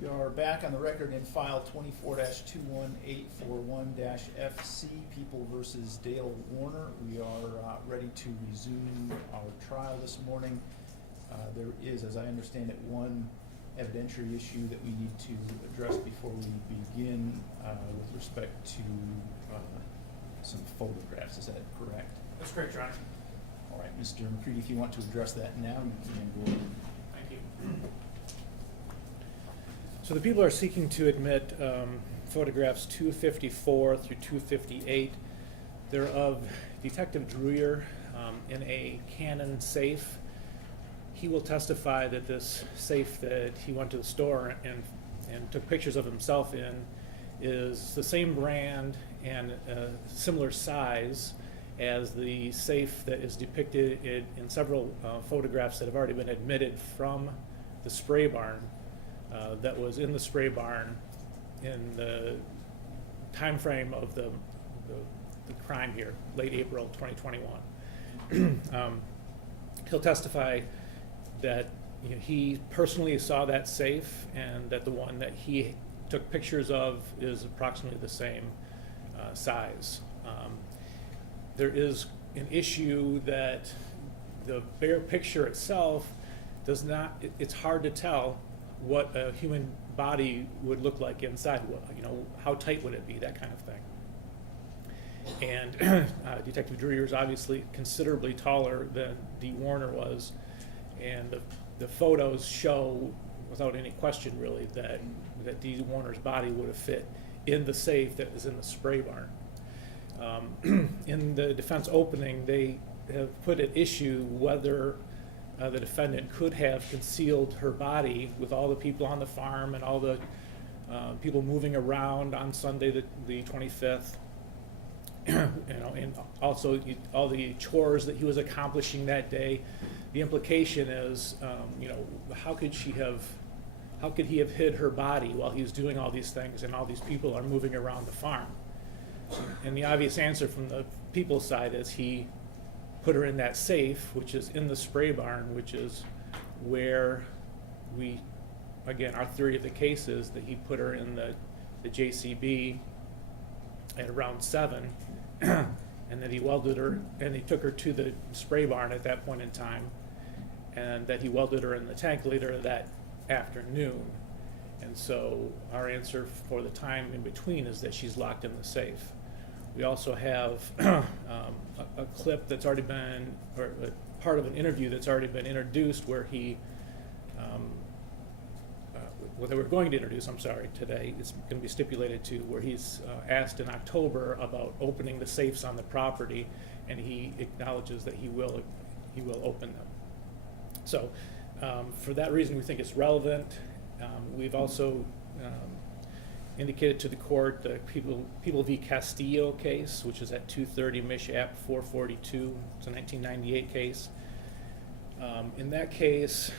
We are back on the record in file 24-21841-FC, People versus Dale Warner. We are ready to resume our trial this morning. There is, as I understand it, one evidentiary issue that we need to address before we begin with respect to some photographs. Is that correct? That's correct, Your Honor. All right, Mr. McCready, if you want to address that now, you can go ahead. Thank you. So the people are seeking to admit photographs 254 through 258. They're of Detective Drewyor in a Canon safe. He will testify that this safe that he went to the store and took pictures of himself in is the same brand and similar size as the safe that is depicted in several photographs that have already been admitted from the spray barn. That was in the spray barn in the time frame of the crime here, late April 2021. He'll testify that he personally saw that safe and that the one that he took pictures of is approximately the same size. There is an issue that the bare picture itself does not, it's hard to tell what a human body would look like inside. How tight would it be, that kind of thing. And Detective Drewyor is obviously considerably taller than Dee Warner was, and the photos show, without any question really, that Dee Warner's body would have fit in the safe that is in the spray barn. In the defense opening, they have put at issue whether the defendant could have concealed her body with all the people on the farm and all the people moving around on Sunday the 25th, and also all the chores that he was accomplishing that day. The implication is, how could he have hid her body while he was doing all these things and all these people are moving around the farm? And the obvious answer from the people's side is he put her in that safe, which is in the spray barn, which is where our theory of the case is that he put her in the JCB at around 7, and that he welded her, and he took her to the spray barn at that point in time, and that he welded her in the tank later that afternoon. And so our answer for the time in between is that she's locked in the safe. We also have a clip that's already been, or part of an interview that's already been introduced where they were going to introduce, today, it's going to be stipulated to, where he's asked in October about opening the safes on the property, and he acknowledges that he will open them. So for that reason, we think it's relevant. We've also indicated to the court the People v. Castillo case, which is at 230 Mich. App 442. It's a 1998 case. In that case,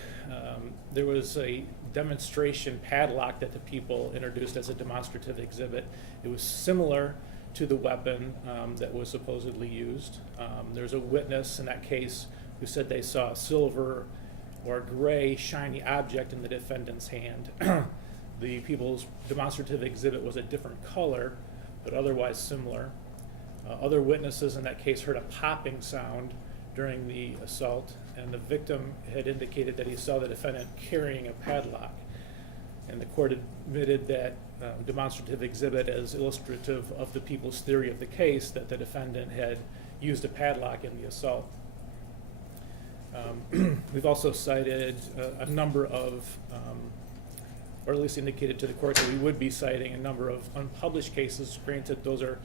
there was a demonstration padlock that the people introduced as a demonstrative exhibit. It was similar to the weapon that was supposedly used. There's a witness in that case who said they saw a silver or gray shiny object in the defendant's hand. The people's demonstrative exhibit was a different color, but otherwise similar. Other witnesses in that case heard a popping sound during the assault, and the victim had indicated that he saw the defendant carrying a padlock. And the court admitted that demonstrative exhibit as illustrative of the people's theory of the case, that the defendant had used a padlock in the assault. We've also cited a number of, or at least indicated to the court that we would be citing a number of unpublished cases. Granted, those are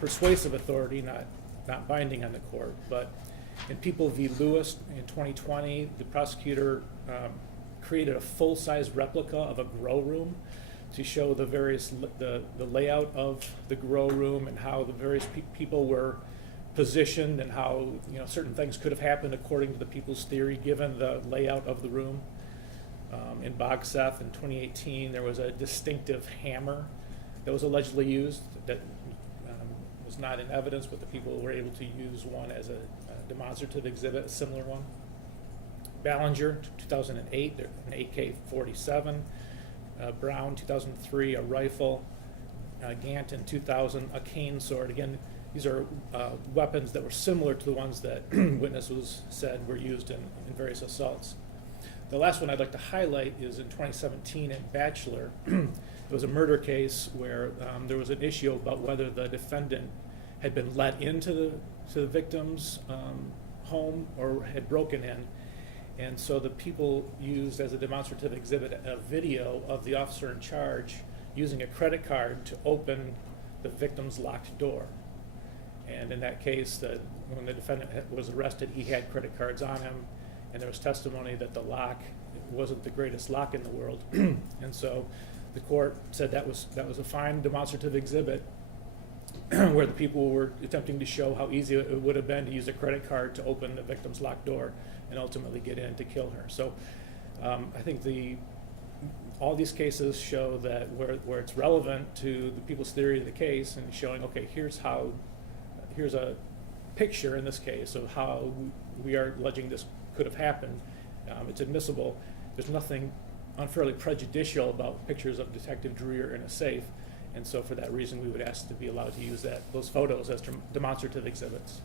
persuasive authority, not binding on the court. But in People v. Lewis in 2020, the prosecutor created a full-size replica of a grow room to show the layout of the grow room and how the various people were positioned and how certain things could have happened according to the people's theory given the layout of the room. In Bogseth in 2018, there was a distinctive hammer that was allegedly used that was not in evidence, but the people were able to use one as a demonstrative exhibit, a similar one. Ballinger, 2008, an AK-47. Brown, 2003, a rifle, Gant in 2000, a cane sword. Again, these are weapons that were similar to the ones that witnesses said were used in various assaults. The last one I'd like to highlight is in 2017 in Batchelor. It was a murder case where there was an issue about whether the defendant had been let into the victim's home or had broken in. And so the people used as a demonstrative exhibit a video of the officer in charge using a credit card to open the victim's locked door. And in that case, when the defendant was arrested, he had credit cards on him, and there was testimony that the lock wasn't the greatest lock in the world. And so the court said that was a fine demonstrative exhibit where the people were attempting to show how easy it would have been to use a credit card to open the victim's locked door and ultimately get in to kill her. So I think all these cases show that where it's relevant to the people's theory of the case and showing, okay, here's a picture in this case of how we are alleging this could have happened. It's admissible. There's nothing unfairly prejudicial about pictures of Detective Drewyor in a safe, and so for that reason we would ask to be allowed to use those photos as demonstrative exhibits.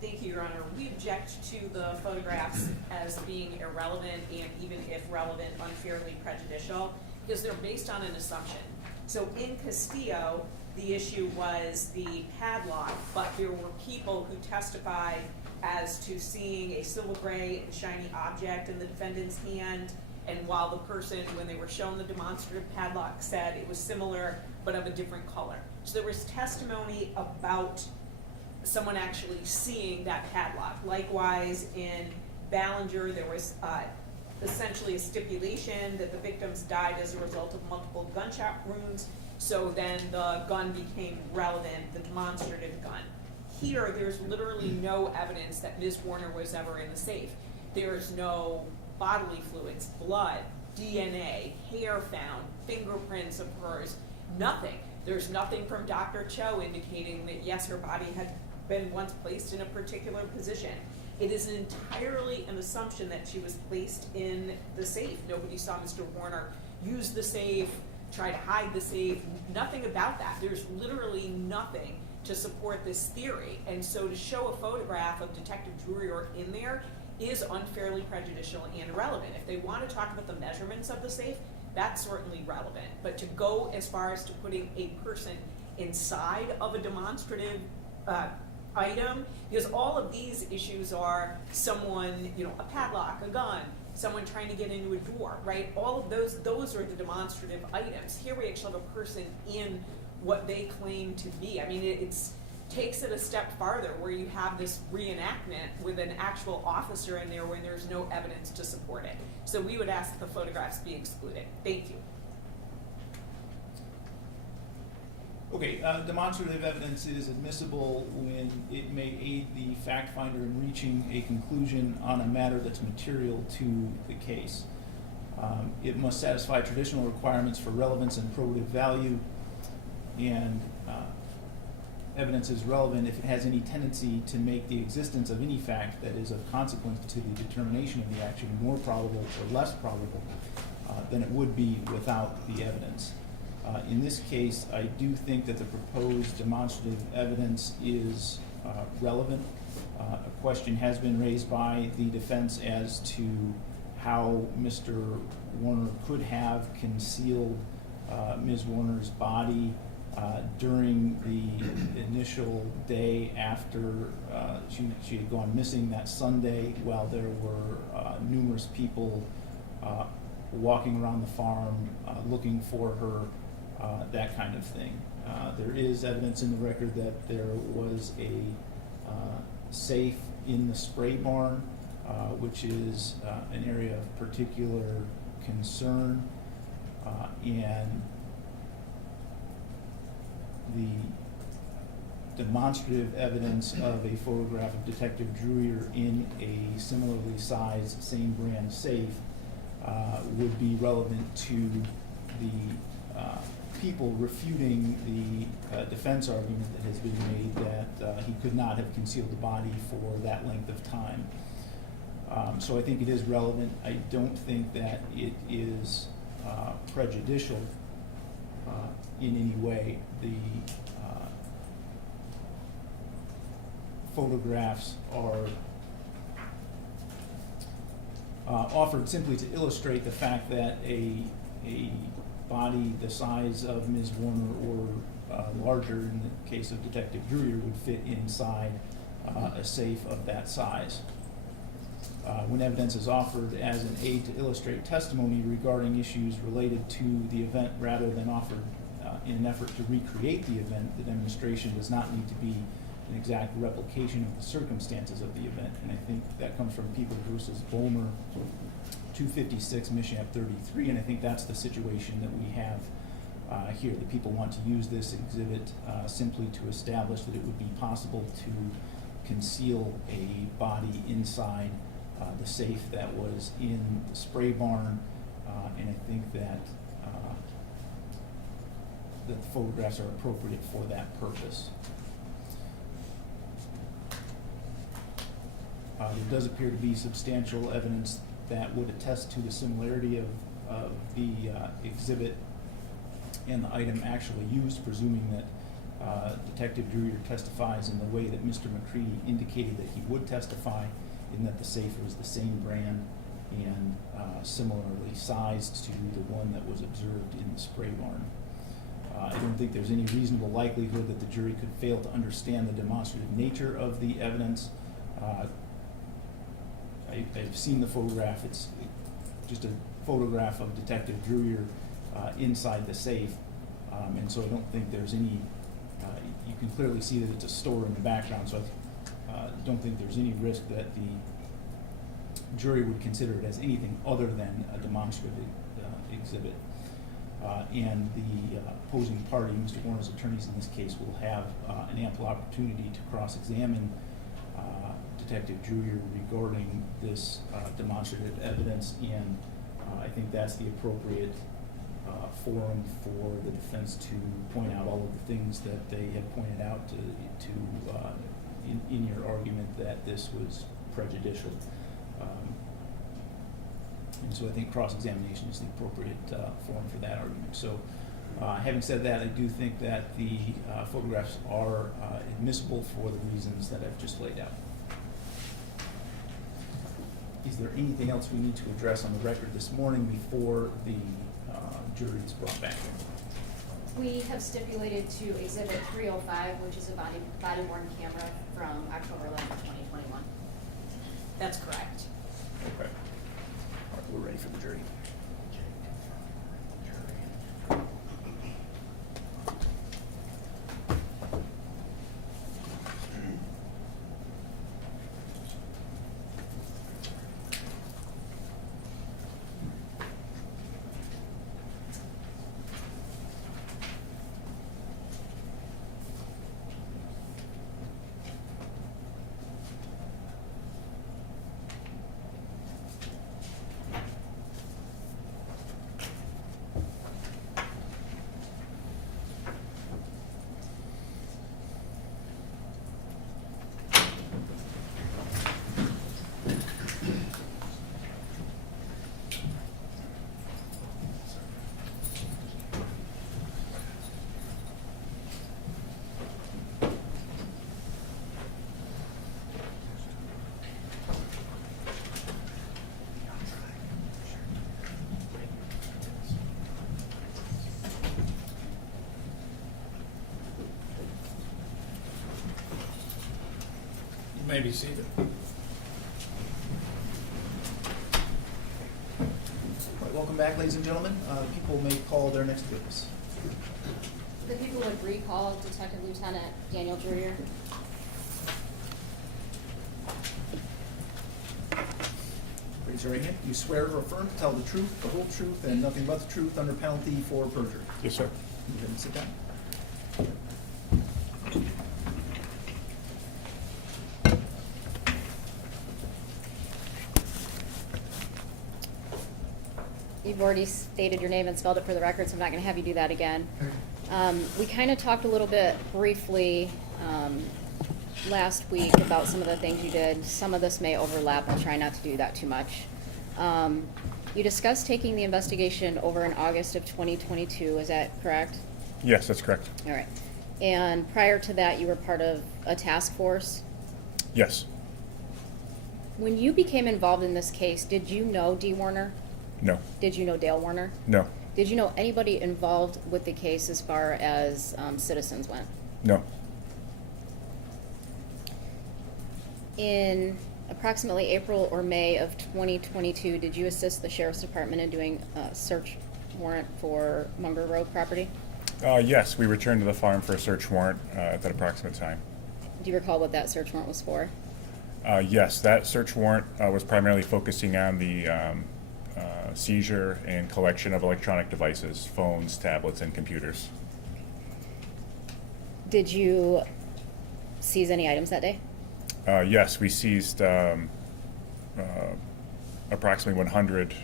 Thank you, Your Honor. We object to the photographs as being irrelevant and, even if relevant, unfairly prejudicial because they're based on an assumption. So in Castillo, the issue was the padlock, but there were people who testified as to seeing a silver gray and shiny object in the defendant's hand, and while the person, when they were shown the demonstrative padlock, said it was similar but of a different color. So there was testimony about someone actually seeing that padlock. Likewise, in Ballinger, there was essentially a stipulation that the victims died as a result of multiple gunshot wounds, so then the gun became relevant, the demonstrative gun. Here, there's literally no evidence that Ms. Warner was ever in the safe. There's no bodily fluids, blood, DNA, hair found, fingerprints of hers, nothing. There's nothing from Dr. Cho indicating that, yes, her body had been once placed in a particular position. It is entirely an assumption that she was placed in the safe. Nobody saw Mr. Warner use the safe, try to hide the safe, nothing about that. There's literally nothing to support this theory. And so to show a photograph of Detective Drewyor in there is unfairly prejudicial and irrelevant. If they want to talk about the measurements of the safe, that's certainly relevant. But to go as far as to putting a person inside of a demonstrative item, because all of these issues are someone, a padlock, a gun, someone trying to get into a door, right? All of those are the demonstrative items. Here we actually have a person in what they claim to be. I mean, it takes it a step farther where you have this reenactment with an actual officer in there when there's no evidence to support it. So we would ask that the photographs be excluded. Thank you. Okay, demonstrative evidence is admissible when it may aid the fact finder in reaching a conclusion on a matter that's material to the case. It must satisfy traditional requirements for relevance and probative value, and evidence is relevant if it has any tendency to make the existence of any fact that is of consequence to the determination of the action more probable or less probable than it would be without the evidence. In this case, I do think that the proposed demonstrative evidence is relevant. A question has been raised by the defense as to how Mr. Warner could have concealed Ms. Warner's body during the initial day after she had gone missing that Sunday, while there were numerous people walking around the farm looking for her. That kind of thing. There is evidence in the record that there was a safe in the spray barn, which is an area of particular concern, and the demonstrative evidence of a photograph of Detective Drewyor in a similarly sized, same brand safe would be relevant to the people refuting the defense argument that has been made that he could not have concealed the body for that length of time. So I think it is relevant. I don't think that it is prejudicial in any way. The photographs are offered simply to illustrate the fact that a body the size of Ms. Warner or larger, in the case of Detective Drewyor, would fit inside a safe of that size. When evidence is offered as an aid to illustrate testimony regarding issues related to the event rather than offered in an effort to recreate the event, the demonstration does not need to be an exact replication of the circumstances of the event. And I think that comes from People versus Bolmer, 256 Mishap 33, and I think that's the situation that we have here. The people want to use this exhibit simply to establish that it would be possible to conceal a body inside the safe that was in the spray barn, and I think that the photographs are appropriate for that purpose. There does appear to be substantial evidence that would attest to the similarity of the exhibit and the item actually used, presuming that Detective Drewyor testifies in the way that Mr. McCready indicated that he would testify, in that the safe was the same brand and similarly sized to the one that was observed in the spray barn. I don't think there's any reasonable likelihood that the jury could fail to understand the demonstrative nature of the evidence. I've seen the photograph. It's just a photograph of Detective Drewyor inside the safe, and so I don't think there's any, you can clearly see that it's a store in the background, so I don't think there's any risk that the jury would consider it as anything other than a demonstrative exhibit. And the opposing party, Mr. Warner's attorneys in this case, will have an ample opportunity to cross-examine Detective Drewyor regarding this demonstrative evidence, and I think that's the appropriate forum for the defense to point out all of the things that they have pointed out in your argument that this was prejudicial. And so I think cross-examination is the appropriate forum for that argument. So having said that, I do think that the photographs are admissible for the reasons that I've just laid out. Is there anything else we need to address on the record this morning before the jury is brought back in? We have stipulated to Exhibit 305, which is a body-worn camera from October 11, 2021. That's correct. Okay. All right, we're ready for the jury. You may be seated. All right, welcome back, ladies and gentlemen. People may call their next witness. The people would recall Detective Lieutenant Daniel Drewyor. Raise your right hand. You swear or affirm to tell the truth, the whole truth, and nothing but the truth under penalty for perjury? Yes, sir. Go ahead and sit down. You've already stated your name and spelled it for the record, so I'm not going to have you do that again. We kind of talked a little bit briefly last week about some of the things you did. Some of this may overlap. I'll try not to do that too much. You discussed taking the investigation over in August of 2022. Is that correct? Yes, that's correct. All right. And prior to that, you were part of a task force. Yes. When you became involved in this case, did you know Dee Warner? No. Did you know Dale Warner? No. Did you know anybody involved with the case as far as citizens went? No. In approximately April or May of 2022, did you assist the Sheriff's Department in doing a search warrant for Munger Road property? Yes, we returned to the farm for a search warrant at that approximate time. Do you recall what that search warrant was for? Yes, that search warrant was primarily focusing on the seizure and collection of electronic devices, phones, tablets, and computers. Did you seize any items that day? Yes, we seized approximately 100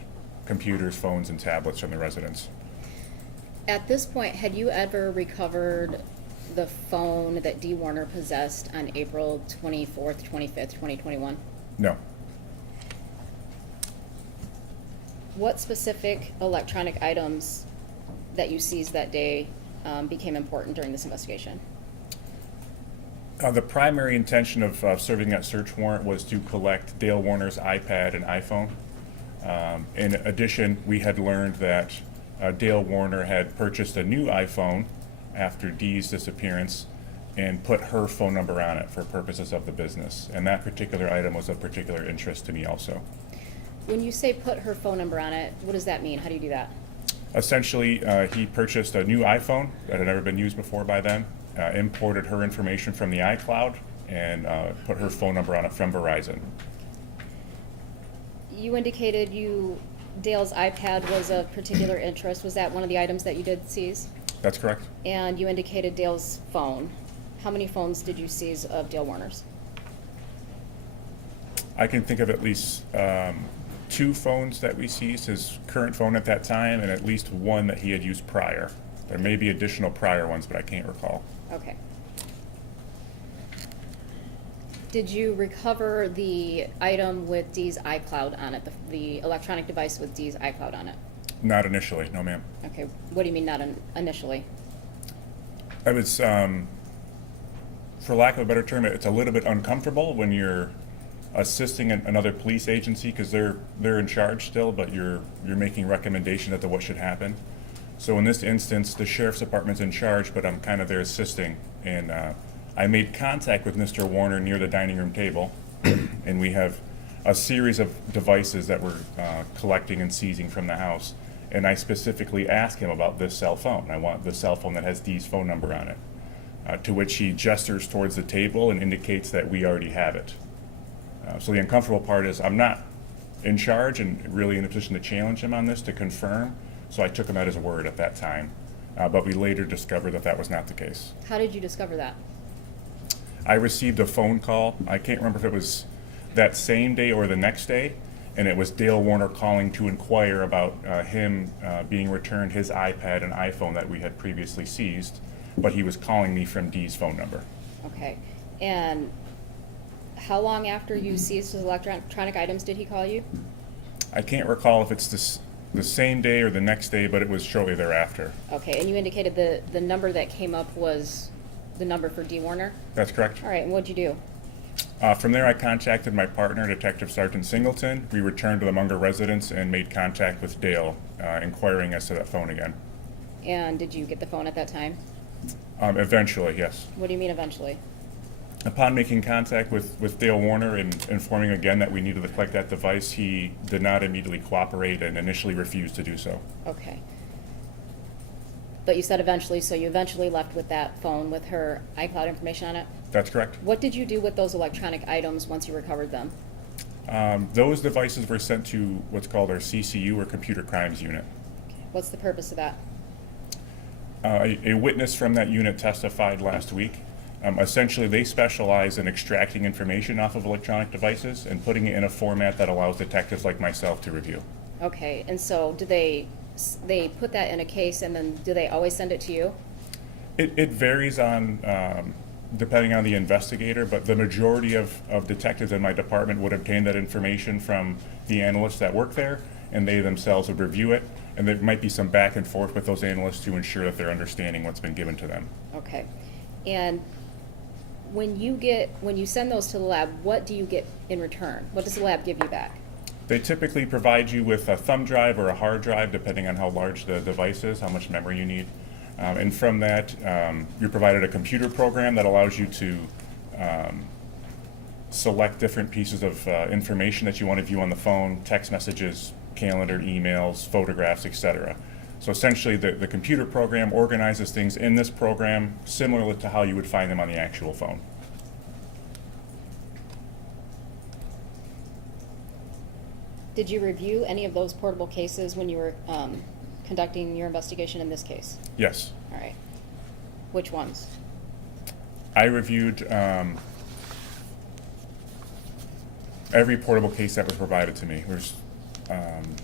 computers, phones, and tablets from the residents. At this point, had you ever recovered the phone that Dee Warner possessed on April 24th, 25th, 2021? No. What specific electronic items that you seized that day became important during this investigation? The primary intention of serving that search warrant was to collect Dale Warner's iPad and iPhone. In addition, we had learned that Dale Warner had purchased a new iPhone after Dee's disappearance and put her phone number on it for purposes of the business. And that particular item was of particular interest to me also. When you say put her phone number on it, what does that mean? How do you do that? Essentially, he purchased a new iPhone that had never been used before by them, imported her information from the iCloud, and put her phone number on it from Verizon. You indicated Dale's iPad was of particular interest. Was that one of the items that you did seize? That's correct. And you indicated Dale's phone. How many phones did you seize of Dale Warner's? I can think of at least 2 phones that we seized, his current phone at that time, and at least one that he had used prior. There may be additional prior ones, but I can't recall. Okay. Did you recover the item with Dee's iCloud on it, the electronic device with Dee's iCloud on it? Not initially, no ma'am. Okay, what do you mean not initially? I was, for lack of a better term, it's a little bit uncomfortable when you're assisting another police agency because they're in charge still, but you're making recommendations as to what should happen. So in this instance, the Sheriff's Department's in charge, but I'm kind of there assisting. And I made contact with Mr. Warner near the dining room table, and we have a series of devices that we're collecting and seizing from the house. And I specifically asked him about this cell phone. I want the cell phone that has Dee's phone number on it, to which he gestures towards the table and indicates that we already have it. So the uncomfortable part is I'm not in charge and really in a position to challenge him on this to confirm, so I took him at his word at that time. But we later discovered that that was not the case. How did you discover that? I received a phone call. I can't remember if it was that same day or the next day, and it was Dale Warner calling to inquire about him being returned his iPad and iPhone that we had previously seized, but he was calling me from Dee's phone number. Okay, and how long after you seized his electronic items did he call you? I can't recall if it's the same day or the next day, but it was shortly thereafter. Okay, and you indicated the number that came up was the number for Dee Warner? That's correct. All right, and what'd you do? From there, I contacted my partner, Detective Sergeant Singleton. We returned to the Munger residence and made contact with Dale, inquiring as to that phone again. And did you get the phone at that time? Eventually, yes. What do you mean eventually? Upon making contact with Dale Warner and informing again that we needed to collect that device, he did not immediately cooperate and initially refused to do so. Okay. But you said eventually, so you eventually left with that phone with her iCloud information on it? That's correct. What did you do with those electronic items once you recovered them? Those devices were sent to what's called our CCU, or Computer Crimes Unit. What's the purpose of that? A witness from that unit testified last week. Essentially, they specialize in extracting information off of electronic devices and putting it in a format that allows detectives like myself to review. Okay, and so do they put that in a case and then do they always send it to you? It varies on depending on the investigator, but the majority of detectives in my department would obtain that information from the analysts that work there, and they themselves would review it, and there might be some back and forth with those analysts to ensure that they're understanding what's been given to them. Okay. And when you send those to the lab, what do you get in return? What does the lab give you back? They typically provide you with a thumb drive or a hard drive, depending on how large the device is, how much memory you need. And from that, you're provided a computer program that allows you to select different pieces of information that you want to view on the phone, text messages, calendar, emails, photographs, etc. So essentially, the computer program organizes things in this program similar to how you would find them on the actual phone. Did you review any of those portable cases when you were conducting your investigation in this case? Yes. All right. Which ones? I reviewed every portable case that was provided to me. There's,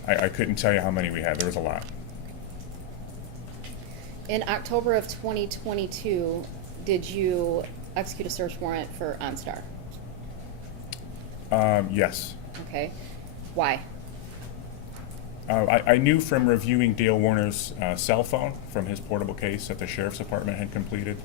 I couldn't tell you how many we had. There was a lot. In October of 2022, did you execute a search warrant for OnStar? Yes. Okay. Why? I knew from reviewing Dale Warner's cell phone from his portable case that the Sheriff's Department had completed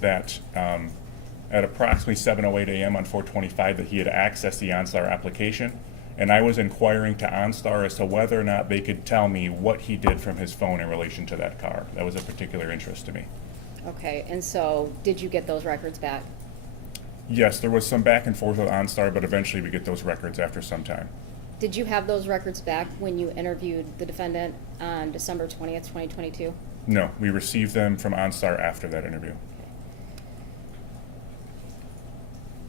that at approximately 7:08 a.m. on 4/25 that he had accessed the OnStar application, and I was inquiring to OnStar as to whether or not they could tell me what he did from his phone in relation to that car. That was of particular interest to me. Okay. And so, did you get those records back? Yes, there was some back and forth with OnStar, but eventually we get those records after some time. Did you have those records back when you interviewed the defendant on December 20th, 2022? No, we received them from OnStar after that interview.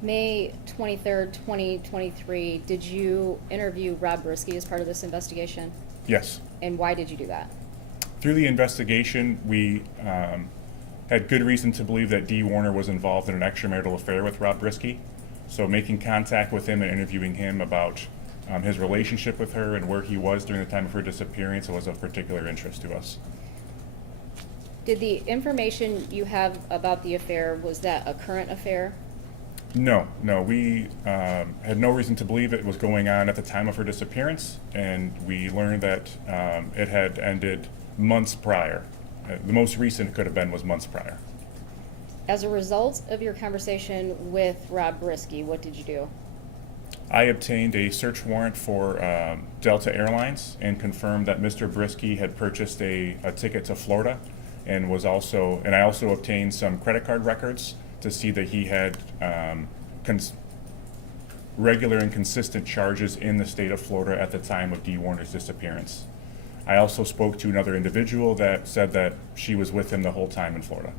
May 23rd, 2023, did you interview Rob Brisky as part of this investigation? Yes. And why did you do that? Through the investigation, we had good reason to believe that Dee Warner was involved in an extramarital affair with Rob Brisky. So making contact with him and interviewing him about his relationship with her and where he was during the time of her disappearance was of particular interest to us. Did the information you have about the affair, was that a current affair? No, we had no reason to believe it was going on at the time of her disappearance, and we learned that it had ended months prior. The most recent it could have been was months prior. As a result of your conversation with Rob Brisky, what did you do? I obtained a search warrant for Delta Airlines and confirmed that Mr. Brisky had purchased a ticket to Florida, and I also obtained some credit card records to see that he had regular and consistent charges in the state of Florida at the time of Dee Warner's disappearance. I also spoke to another individual that said that she was with him the whole time in Florida.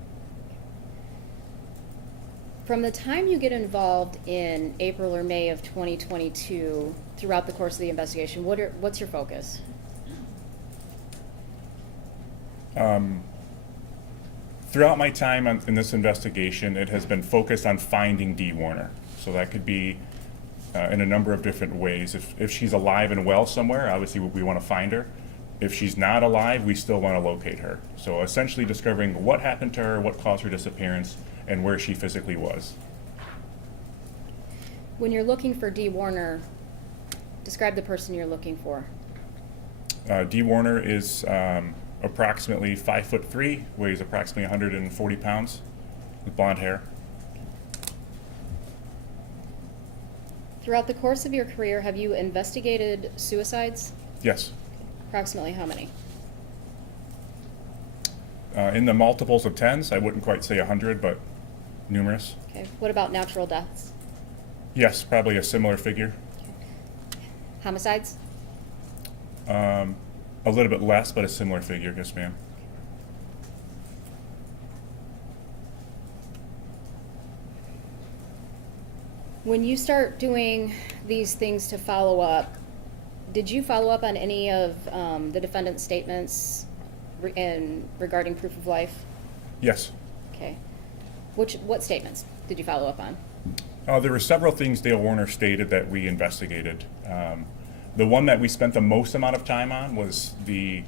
From the time you get involved in April or May of 2022, throughout the course of the investigation, what's your focus? Throughout my time in this investigation, it has been focused on finding Dee Warner. So that could be in a number of different ways. If she's alive and well somewhere, obviously we want to find her. If she's not alive, we still want to locate her. So essentially discovering what happened to her, what caused her disappearance, and where she physically was. When you're looking for Dee Warner, describe the person you're looking for. Dee Warner is approximately 5'3", weighs approximately 140 pounds, with blonde hair. Throughout the course of your career, have you investigated suicides? Yes. Approximately how many? In the multiples of tens, I wouldn't quite say 100, but numerous. Okay. What about natural deaths? Yes, probably a similar figure. Homicides? A little bit less, but a similar figure, yes ma'am. When you start doing these things to follow up, did you follow up on any of the defendant's statements regarding proof of life? Yes. Okay. What statements did you follow up on? There were several things Dale Warner stated that we investigated. The one that we spent the most amount of time on was the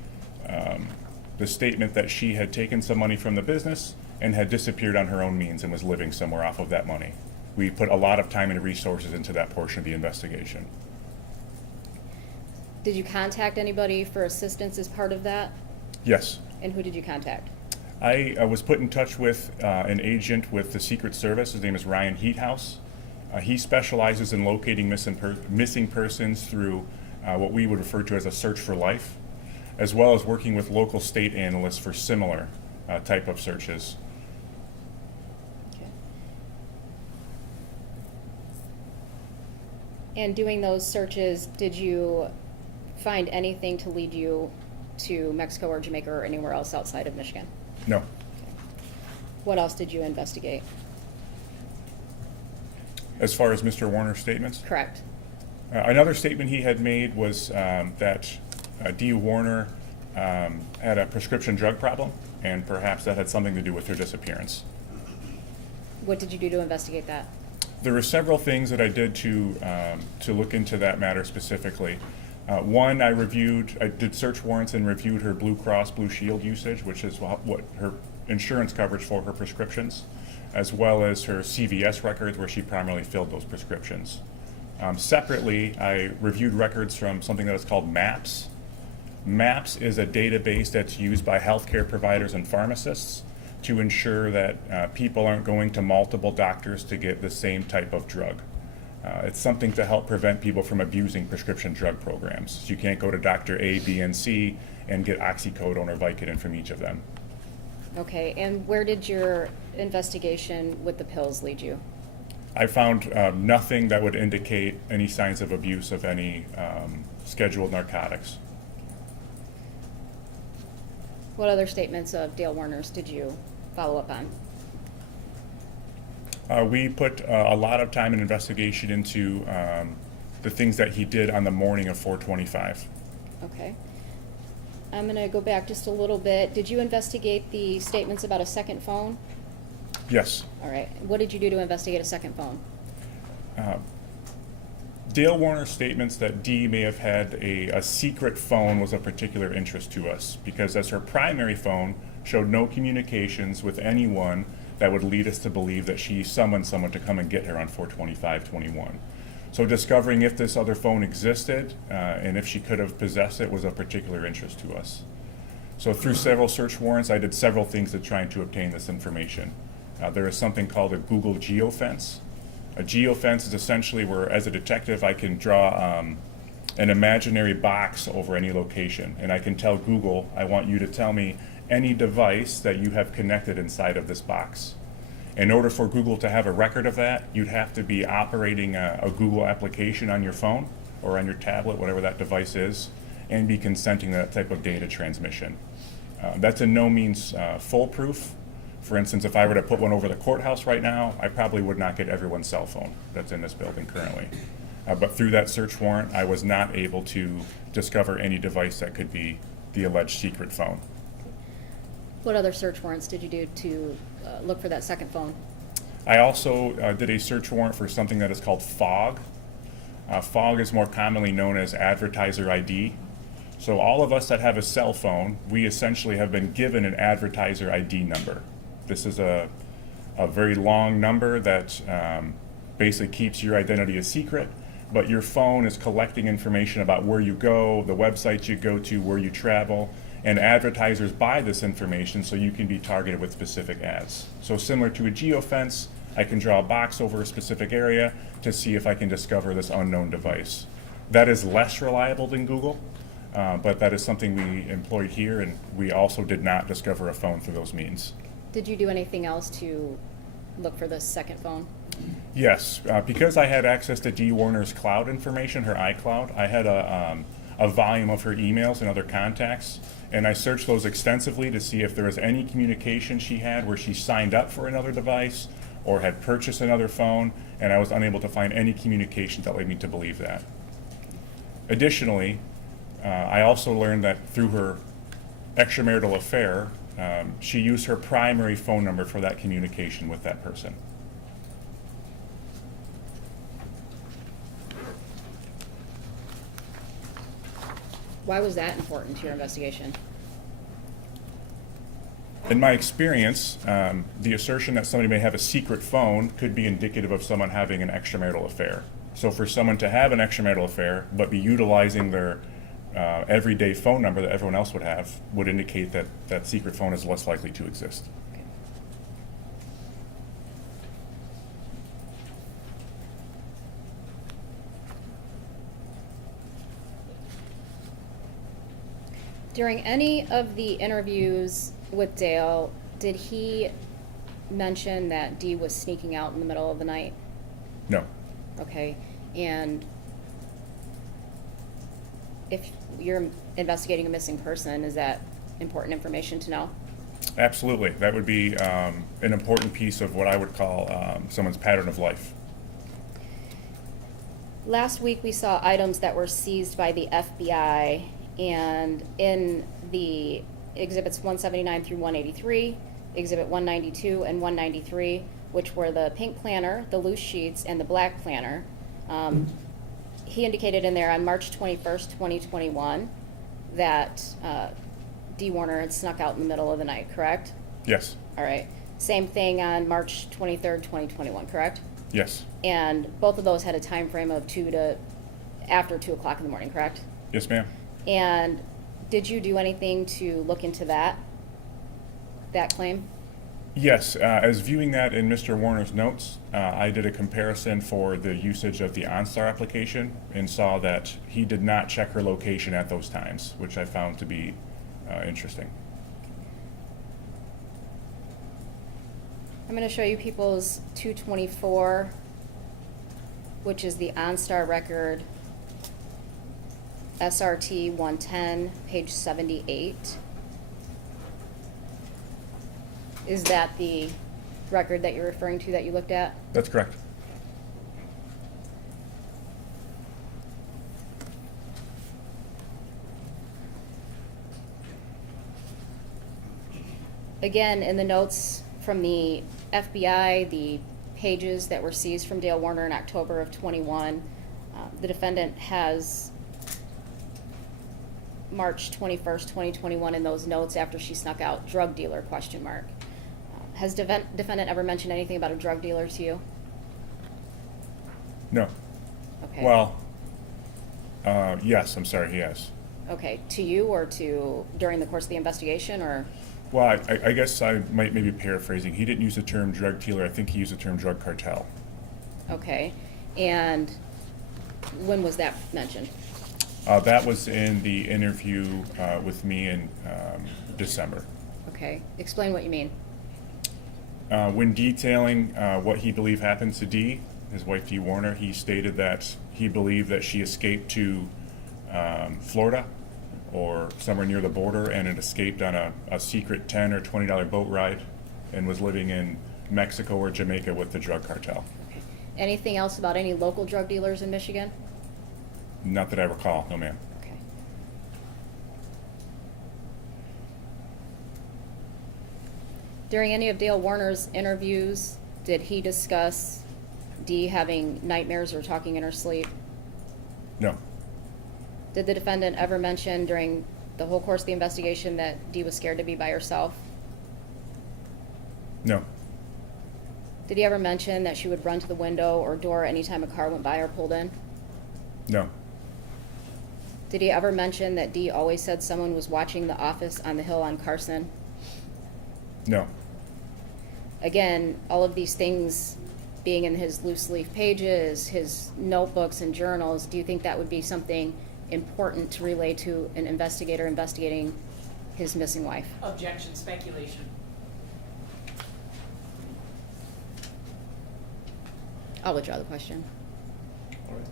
statement that she had taken some money from the business and had disappeared on her own means and was living somewhere off of that money. We put a lot of time and resources into that portion of the investigation. Did you contact anybody for assistance as part of that? Yes. And who did you contact? I was put in touch with an agent with the Secret Service. His name is Ryan Heathouse. He specializes in locating missing persons through what we would refer to as a search for life, as well as working with local state analysts for similar type of searches. Okay. And doing those searches, did you find anything to lead you to Mexico or Jamaica or anywhere else outside of Michigan? No. What else did you investigate? As far as Mr. Warner's statements? Correct. Another statement he had made was that Dee Warner had a prescription drug problem, and perhaps that had something to do with her disappearance. What did you do to investigate that? There were several things that I did to look into that matter specifically. One, I did search warrants and reviewed her Blue Cross Blue Shield usage, which is what her insurance coverage for her prescriptions, as well as her CVS records where she primarily filled those prescriptions. Separately, I reviewed records from something that is called MAPS. MAPS is a database that's used by healthcare providers and pharmacists to ensure that people aren't going to multiple doctors to get the same type of drug. It's something to help prevent people from abusing prescription drug programs. So you can't go to Dr. A, B, and C and get oxycodone or Vicodin from each of them. Okay, and where did your investigation with the pills lead you? I found nothing that would indicate any signs of abuse of any scheduled narcotics. What other statements of Dale Warner's did you follow up on? We put a lot of time and investigation into the things that he did on the morning of 4/25. Okay. I'm going to go back just a little bit. Did you investigate the statements about a second phone? Yes. All right. What did you do to investigate a second phone? Dale Warner's statements that Dee may have had a secret phone was of particular interest to us because as her primary phone showed no communications with anyone that would lead us to believe that she summoned someone to come and get her on 4/25/21. So discovering if this other phone existed and if she could have possessed it was of particular interest to us. So through several search warrants, I did several things to try to obtain this information. There is something called a Google geofence. A geofence is essentially where, as a detective, I can draw an imaginary box over any location, and I can tell Google, I want you to tell me any device that you have connected inside of this box. In order for Google to have a record of that, you'd have to be operating a Google application on your phone or on your tablet, whatever that device is, and be consenting to that type of data transmission. That's in no means foolproof. For instance, if I were to put one over the courthouse right now, I probably would not get everyone's cell phone that's in this building currently. But through that search warrant, I was not able to discover any device that could be the alleged secret phone. What other search warrants did you do to look for that second phone? I also did a search warrant for something that is called FOG. FOG is more commonly known as advertiser ID. So all of us that have a cell phone, we essentially have been given an advertiser ID number. This is a very long number that basically keeps your identity a secret, but your phone is collecting information about where you go, the websites you go to, where you travel, and advertisers buy this information so you can be targeted with specific ads. So similar to a geofence, I can draw a box over a specific area to see if I can discover this unknown device. That is less reliable than Google, but that is something we employed here, and we also did not discover a phone through those means. Did you do anything else to look for the second phone? Yes, because I had access to Dee Warner's cloud information, her iCloud, I had a volume of her emails and other contacts, and I searched those extensively to see if there was any communication she had where she signed up for another device or had purchased another phone, and I was unable to find any communication that led me to believe that. Additionally, I also learned that through her extramarital affair, she used her primary phone number for that communication with that person. Why was that important to your investigation? In my experience, the assertion that somebody may have a secret phone could be indicative of someone having an extramarital affair. So for someone to have an extramarital affair but be utilizing their everyday phone number that everyone else would indicate that that secret phone is less likely to exist. During any of the interviews with Dale, did he mention that Dee was sneaking out in the middle of the night? No. Okay, and if you're investigating a missing person, is that important information to know? Absolutely. That would be an important piece of what I would call someone's pattern of life. Last week, we saw items that were seized by the FBI, and in the exhibits 179 through 183, exhibit 192 and 193, which were the pink planner, the loose sheets, and the black planner. He indicated in there on March 21st, 2021, that Dee Warner had snuck out in the middle of the night, correct? Yes. All right. Same thing on March 23rd, 2021, correct? Yes. And both of those had a time frame of after 2 o'clock in the morning, correct? Yes, ma'am. And did you do anything to look into that claim? Yes. As viewing that in Mr. Warner's notes, I did a comparison for the usage of the OnStar application and saw that he did not check her location at those times, which I found to be interesting. I'm going to show you People's 224, which is the OnStar record, SRT 110, page 78. Is that the record that you're referring to that you looked at? That's correct. Again, in the notes from the FBI, the pages that were seized from Dale Warner in October of 21, the defendant has March 21st, 2021 in those notes after she snuck out, drug dealer, question mark. Has defendant ever mentioned anything about a drug dealer to you? No. Okay. Well, yes, I'm sorry, he has. Okay, to you or during the course of the investigation, or? Well, I guess I might maybe paraphrasing. He didn't use the term drug dealer. I think he used the term drug cartel. Okay, and when was that mentioned? That was in the interview with me in December. Okay, explain what you mean. When detailing what he believed happened to Dee, his wife Dee Warner, he stated that he believed that she escaped to Florida or somewhere near the border and had escaped on a secret $10 or $20 boat ride and was living in Mexico or Jamaica with the drug cartel. Okay. Anything else about any local drug dealers in Michigan? Not that I recall, no ma'am. Okay. During any of Dale Warner's interviews, did he discuss Dee having nightmares or talking in her sleep? No. Did the defendant ever mention during the whole course of the investigation that Dee was scared to be by herself? No. Did he ever mention that she would run to the window or door anytime a car went by or pulled in? No. Did he ever mention that Dee always said someone was watching The Office on the hill on Carson? No. Again, all of these things being in his loose leaf pages, his notebooks and journals, do you think that would be something important to relay to an investigator investigating his missing wife? Objection, speculation. I'll withdraw the question. All right.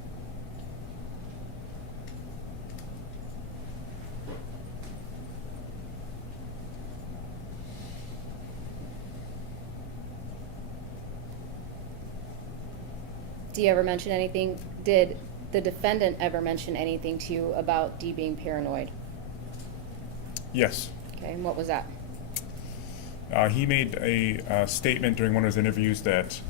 Do you ever mention anything? Did the defendant ever mention anything to you about Dee being paranoid? Yes. Okay, and what was that? He made a statement during one of his interviews that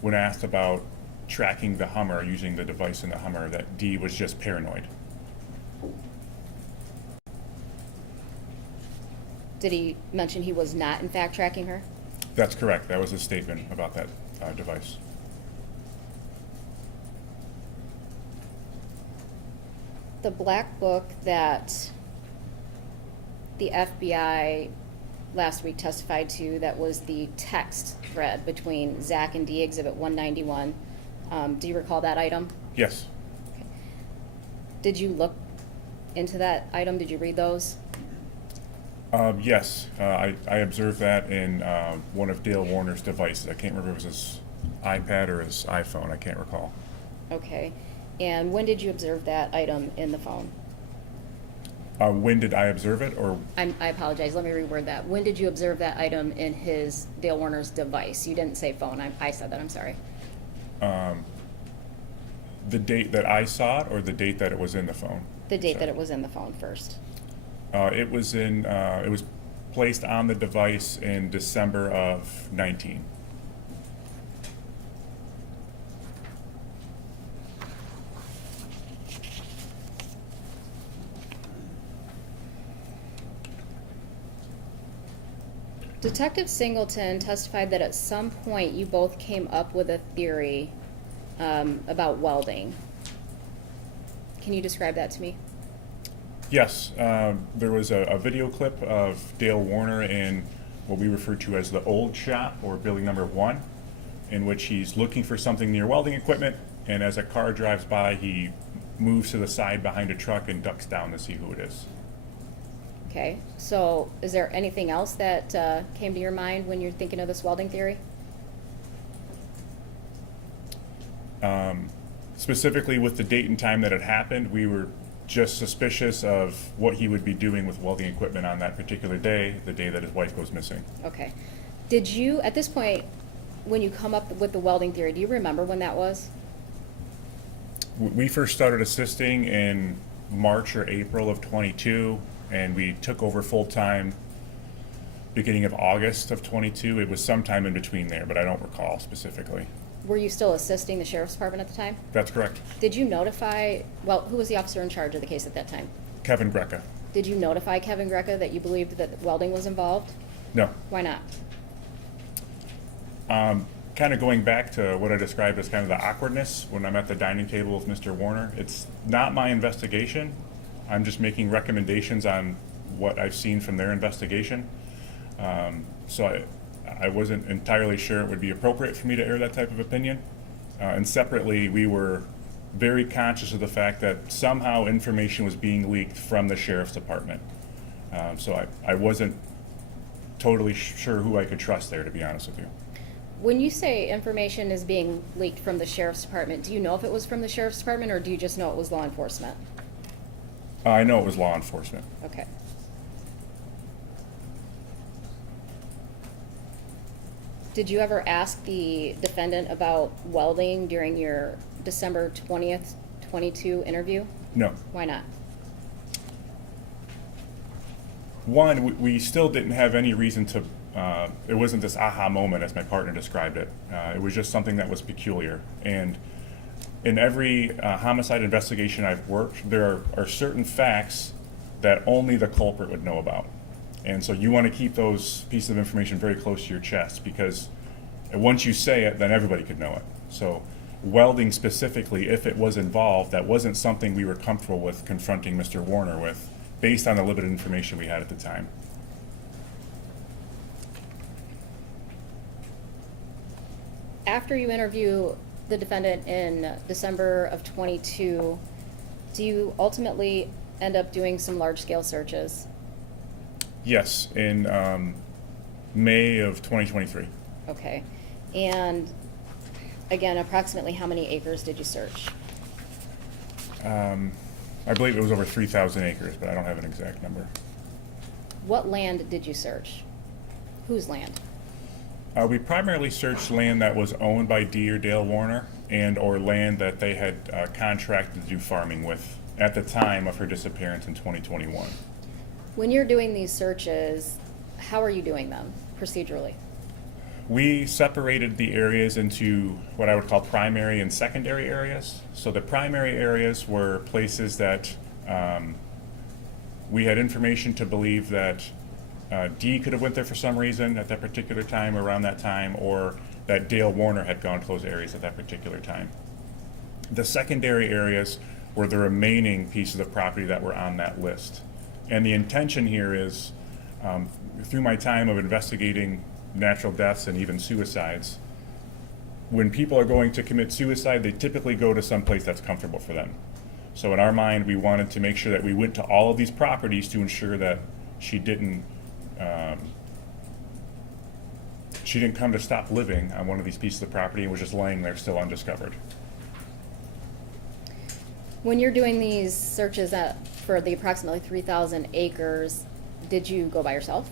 when asked about tracking the Hummer, using the device in the Hummer, that Dee was just paranoid. Did he mention he was not in fact tracking her? That's correct. That was his statement about that device. The black book that the FBI last week testified to, that was the text thread between Zach and Dee, Exhibit 191. Do you recall that item? Yes. Okay. Did you look into that item? Did you read those? Yes. I observed that in one of Dale Warner's devices. I can't remember if it was his iPad or his iPhone. I can't recall. Okay. And when did you observe that item in the phone? When did I observe it, or I apologize. Let me reword that. When did you observe that item in his, Dale Warner's device? You didn't say phone. I said that. I'm sorry. the date that I saw it, or the date that it was in the phone? The date Sorry. that it was in the phone first. It was in. It was placed on the device in December of 19. Detective Singleton testified that at some point you both came up with a theory about welding. Can you describe that to me? Yes, there was a video clip of Dale Warner in what we refer to as the old shop, or building number 1, in which he's looking for something near welding equipment, and as a car drives by, he moves to the side behind a truck and ducks down to see who it is. Okay, so is there anything else that came to your mind when you're thinking of this welding theory? Specifically with the date and time that it happened, we were just suspicious of what he would be doing with welding equipment on that particular day, the day that his wife goes missing. Okay. Did you, at this point, when you come up with the welding theory, do you remember when that was? We first started assisting in March or April of 22, and we took over full-time beginning of August of 22. It was sometime in between there, but I don't recall specifically. Were you still assisting the sheriff's department at the time? That's correct. Did you notify, well, who was the officer in charge of the case at that time? Kevin Greca. Did you notify Kevin Greca that you believed that welding was involved? No. Why not? Kind of going back to what I described as kind of the awkwardness when I'm at the dining table with Mr. Warner. It's not my investigation. I'm just making recommendations on what I've seen from their investigation. So I wasn't entirely sure it would be appropriate for me to air that type of opinion. And separately, we were very conscious of the fact that somehow information was being leaked from the sheriff's department. So I wasn't totally sure who I could trust there, to be honest with you. When you say information is being leaked from the sheriff's department, do you know if it was from the sheriff's department, or do you just know it was law enforcement? I know it was law enforcement. Okay. Did you ever ask the defendant about welding during your December 20th, 22 interview? No. Why not? One, we still didn't have any reason to, it wasn't this aha moment as my partner described it. It was just something that was peculiar. And in every homicide investigation I've worked, there are certain facts that only the culprit would know about. And so you want to keep those pieces of information very close to your chest, because once you say it, then everybody could know it. So welding specifically, if it was involved, that wasn't something we were comfortable with confronting Mr. Warner with, based on the limited information we had at the time. After you interview the defendant in December of 22, do you ultimately end up doing some large-scale searches? Yes, in May of 2023. Okay. And again, approximately how many acres did you search? I believe it was over 3,000 acres, but I don't have an exact number. What land did you search? Whose land? We primarily searched land that was owned by Dee or Dale Warner, and or land that they had contracted to do farming with at the time of her disappearance in 2021. When you're doing these searches, how are you doing them procedurally? We separated the areas into what I would call primary and secondary areas. So the primary areas were places that we had information to believe that Dee could have went there for some reason at that particular time, around that time, or that Dale Warner had gone to those areas at that particular time. The secondary areas were the remaining pieces of property that were on that list. And the intention here is, through my time of investigating natural deaths and even suicides, when people are going to commit suicide, they typically go to some place that's comfortable for them. So in our mind, we wanted to make sure that we went to all of these properties to ensure that she didn't come to stop living on one of these pieces of property and was just laying there still undiscovered. When you're doing these searches for the approximately 3,000 acres, did you go by yourself?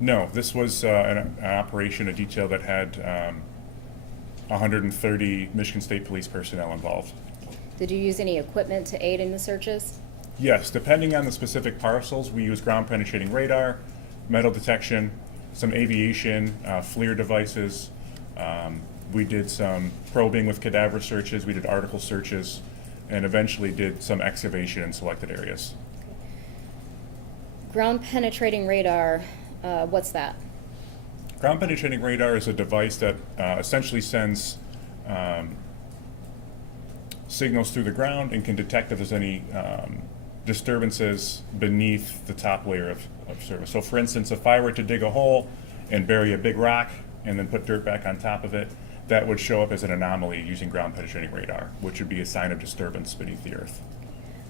No, this was an operation, a detail that had 130 Michigan State Police personnel involved. Did you use any equipment to aid in the searches? Yes, depending on the specific parcels, we use ground penetrating radar, metal detection, some aviation, FLIR devices. We did some probing with cadaver searches, we did article searches, and eventually did some excavation in selected areas. Ground penetrating radar, what's that? Ground penetrating radar is a device that essentially sends signals through the ground and can detect if there's any disturbances beneath the top layer of surface. So for instance, if I were to dig a hole and bury a big rock and then put dirt back on top of it, that would show up as an anomaly using ground penetrating radar, which would be a sign of disturbance beneath the earth.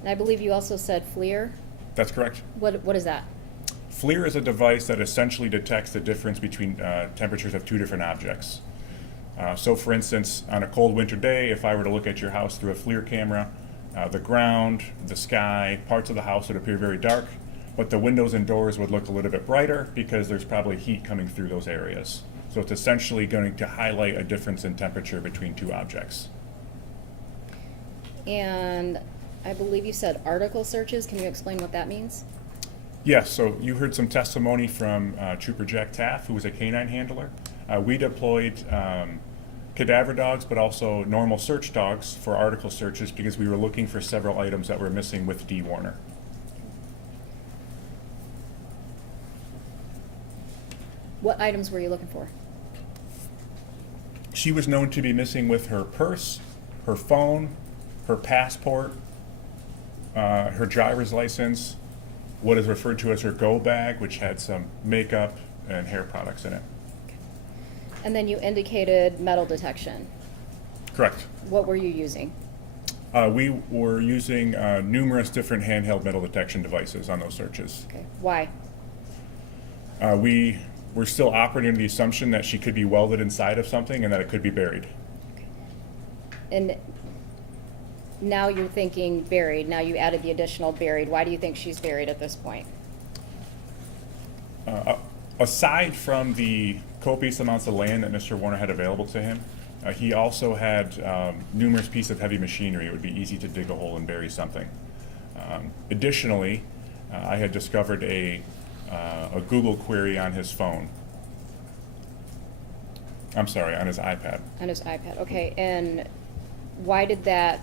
And I believe you also said FLIR. That's correct. What is that? FLIR is a device that essentially detects the difference between temperatures of two different objects. So for instance, on a cold winter day, if I were to look at your house through a FLIR camera, the ground, the sky, parts of the house would appear very dark, but the windows and doors would look a little bit brighter because there's probably heat coming through those areas. So it's essentially going to highlight a difference in temperature between two objects. And I believe you said article searches. Can you explain what that means? Yes, so you heard some testimony from Trooper Jack Taff, who was a canine handler. We deployed cadaver dogs, but also normal search dogs for article searches because we were looking for several items that were missing with Dee Warner. What items were you looking for? She was known to be missing with her purse, her phone, her passport, her driver's license, what is referred to as her go bag, which had some makeup and hair products in it. And then you indicated metal detection. Correct. What were you using? We were using numerous different handheld metal detection devices on those searches. Okay. Why? We were still operating under the assumption that she could be welded inside of something and that it could be buried. And now you're thinking buried. Now you added the additional buried. Why do you think she's buried at this point? Aside from the copious amounts of land that Mr. Warner had available to him, he also had numerous pieces of heavy machinery. It would be easy to dig a hole and bury something. Additionally, I had discovered a Google query on his phone. I'm sorry, on his iPad. On his iPad. Okay. And why did that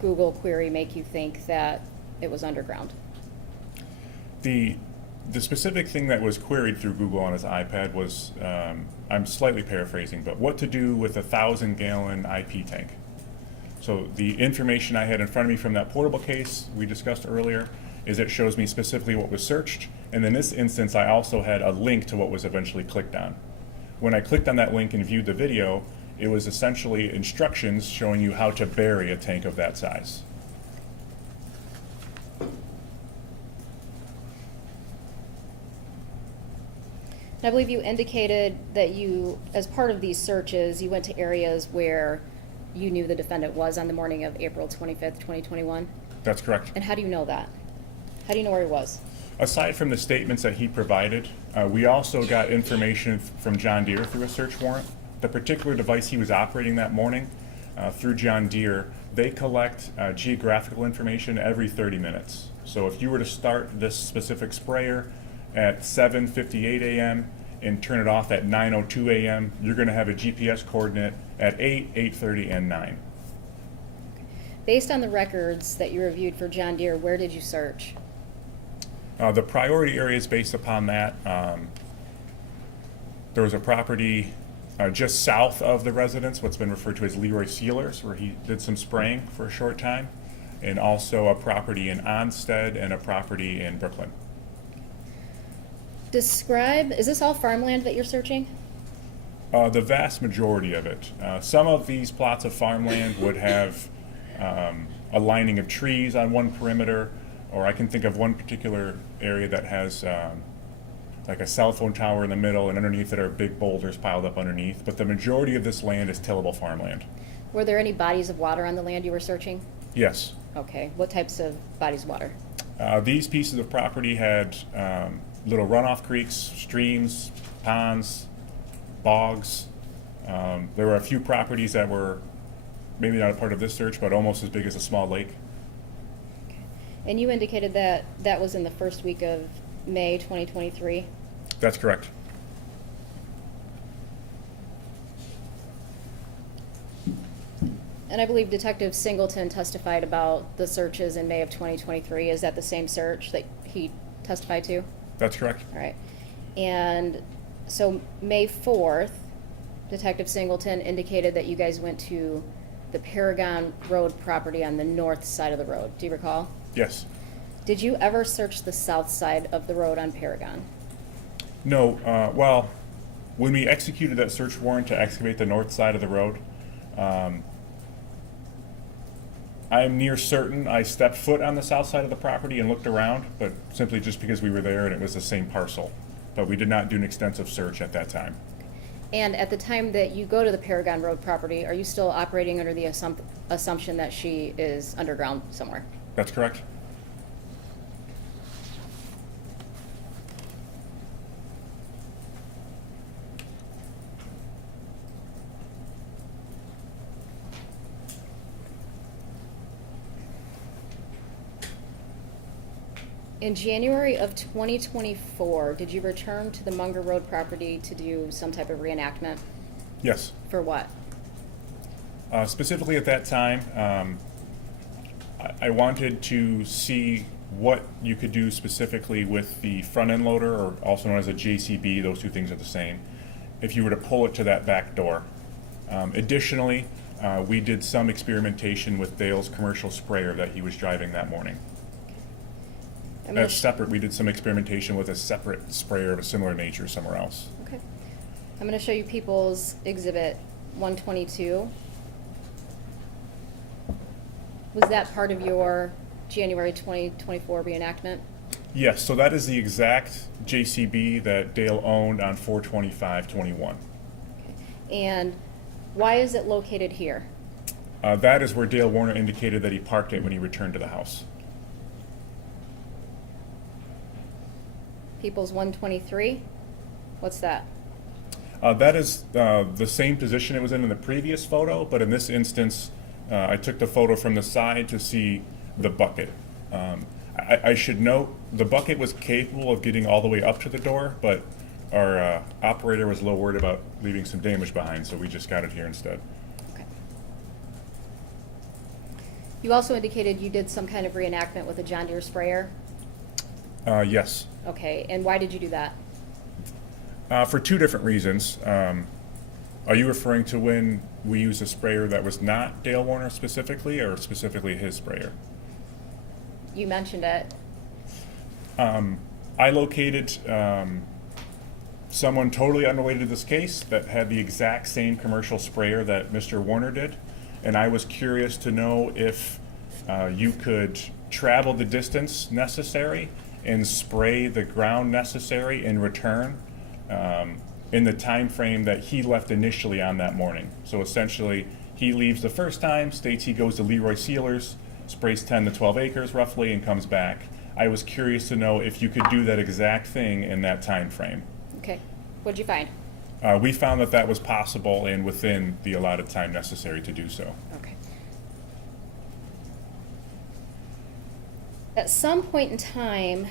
Google query make you think that it was underground? The specific thing that was queried through Google on his iPad was, I'm slightly paraphrasing, but what to do with a 1,000-gallon IP tank. So the information I had in front of me from that portable case we discussed earlier is it shows me specifically what was searched, and in this instance I also had a link to what was eventually clicked on. When I clicked on that link and viewed the video, it was essentially instructions showing you how to bury a tank of that size. I believe you indicated that you, as part of these searches, you went to areas where you knew the defendant was on the morning of April 25th, 2021. That's correct. And how do you know that? How do you know where he was? Aside from the statements that he provided, we also got information from John Deere through a search warrant. The particular device he was operating that morning through John Deere, they collect geographical information every 30 minutes. So if you were to start this specific sprayer at 7:58 a.m. and turn it off at 9:02 a.m., you're going to have a GPS coordinate at 8, 8:30, and 9. Based on the records that you reviewed for John Deere, where did you search? The priority area is based upon that. There was a property just south of the residence, what's been referred to as Leroy Sealers, where he did some spraying for a short time, and also a property in Onstead and a property in Brooklyn. Describe, is this all farmland that you're searching? The vast majority of it. Some of these plots of farmland would have a lining of trees on one perimeter, or I can think of one particular area that has like a cell phone tower in the middle, and underneath it are big boulders piled up underneath. But the majority of this land is tillable farmland. Were there any bodies of water on the land you were searching? Yes. Okay, what types of bodies of water? These pieces of property had little runoff creeks, streams, ponds, bogs. There were a few properties that were maybe not a part of this search, but almost as big as a small lake. And you indicated that that was in the first week of May 2023? That's correct. And I believe Detective Singleton testified about the searches in May of 2023. Is that the same search that he testified to? That's correct. All right. And so May 4th, Detective Singleton indicated that you guys went to the Paragon Road property on the north side of the road. Do you recall? Yes. Did you ever search the south side of the road on Paragon? No. Well, when we executed that search warrant to excavate the north side of the road, I am near certain I stepped foot on the south side of the property and looked around, but simply just because we were there and it was the same parcel. But we did not do an extensive search at that time. And at the time that you go to the Paragon Road property, are you still operating under the assumption that she is underground somewhere? That's correct. In January of 2024, did you return to the Munger Road property to do some type of reenactment? Yes. For what? Specifically at that time, I wanted to see what you could do specifically with the front end loader, or also known as a JCB. Those two things are the same. If you were to pull it to that back door. Additionally, we did some experimentation with Dale's commercial sprayer that he was driving that morning. That's separate. We did some experimentation with a separate sprayer of a similar nature somewhere else. Okay. I'm going to show you People's Exhibit 122. Was that part of your January 2024 reenactment? Yes, so that is the exact JCB that Dale owned on 4/25/21. Okay. And why is it located here? That is where Dale Warner indicated that he parked it when he returned to the house. People's 123? What's that? That is the same position it was in the previous photo, but in this instance, I took the photo from the side to see the bucket. I should note, the bucket was capable of getting all the way up to the door, but our operator was a little worried about leaving some damage behind, so we just got it here instead. Okay. You also indicated you did some kind of reenactment with a John Deere sprayer? Yes. Okay, and why did you do that? For two different reasons. Are you referring to when we used a sprayer that was not Dale Warner specifically, or specifically his sprayer? You mentioned it. I located someone totally unrelated to this case that had the exact same commercial sprayer that Mr. Warner did, and I was curious to know if you could travel the distance necessary and spray the ground necessary in return in the time frame that he left initially on that morning. So essentially, he leaves the first time, states he goes to Leroy Sealers, sprays 10 to 12 acres roughly, and comes back. I was curious to know if you could do that exact thing in that time frame. Okay. What'd you find? We found that that was possible and within the allotted time necessary to do so. Okay. At some point in time,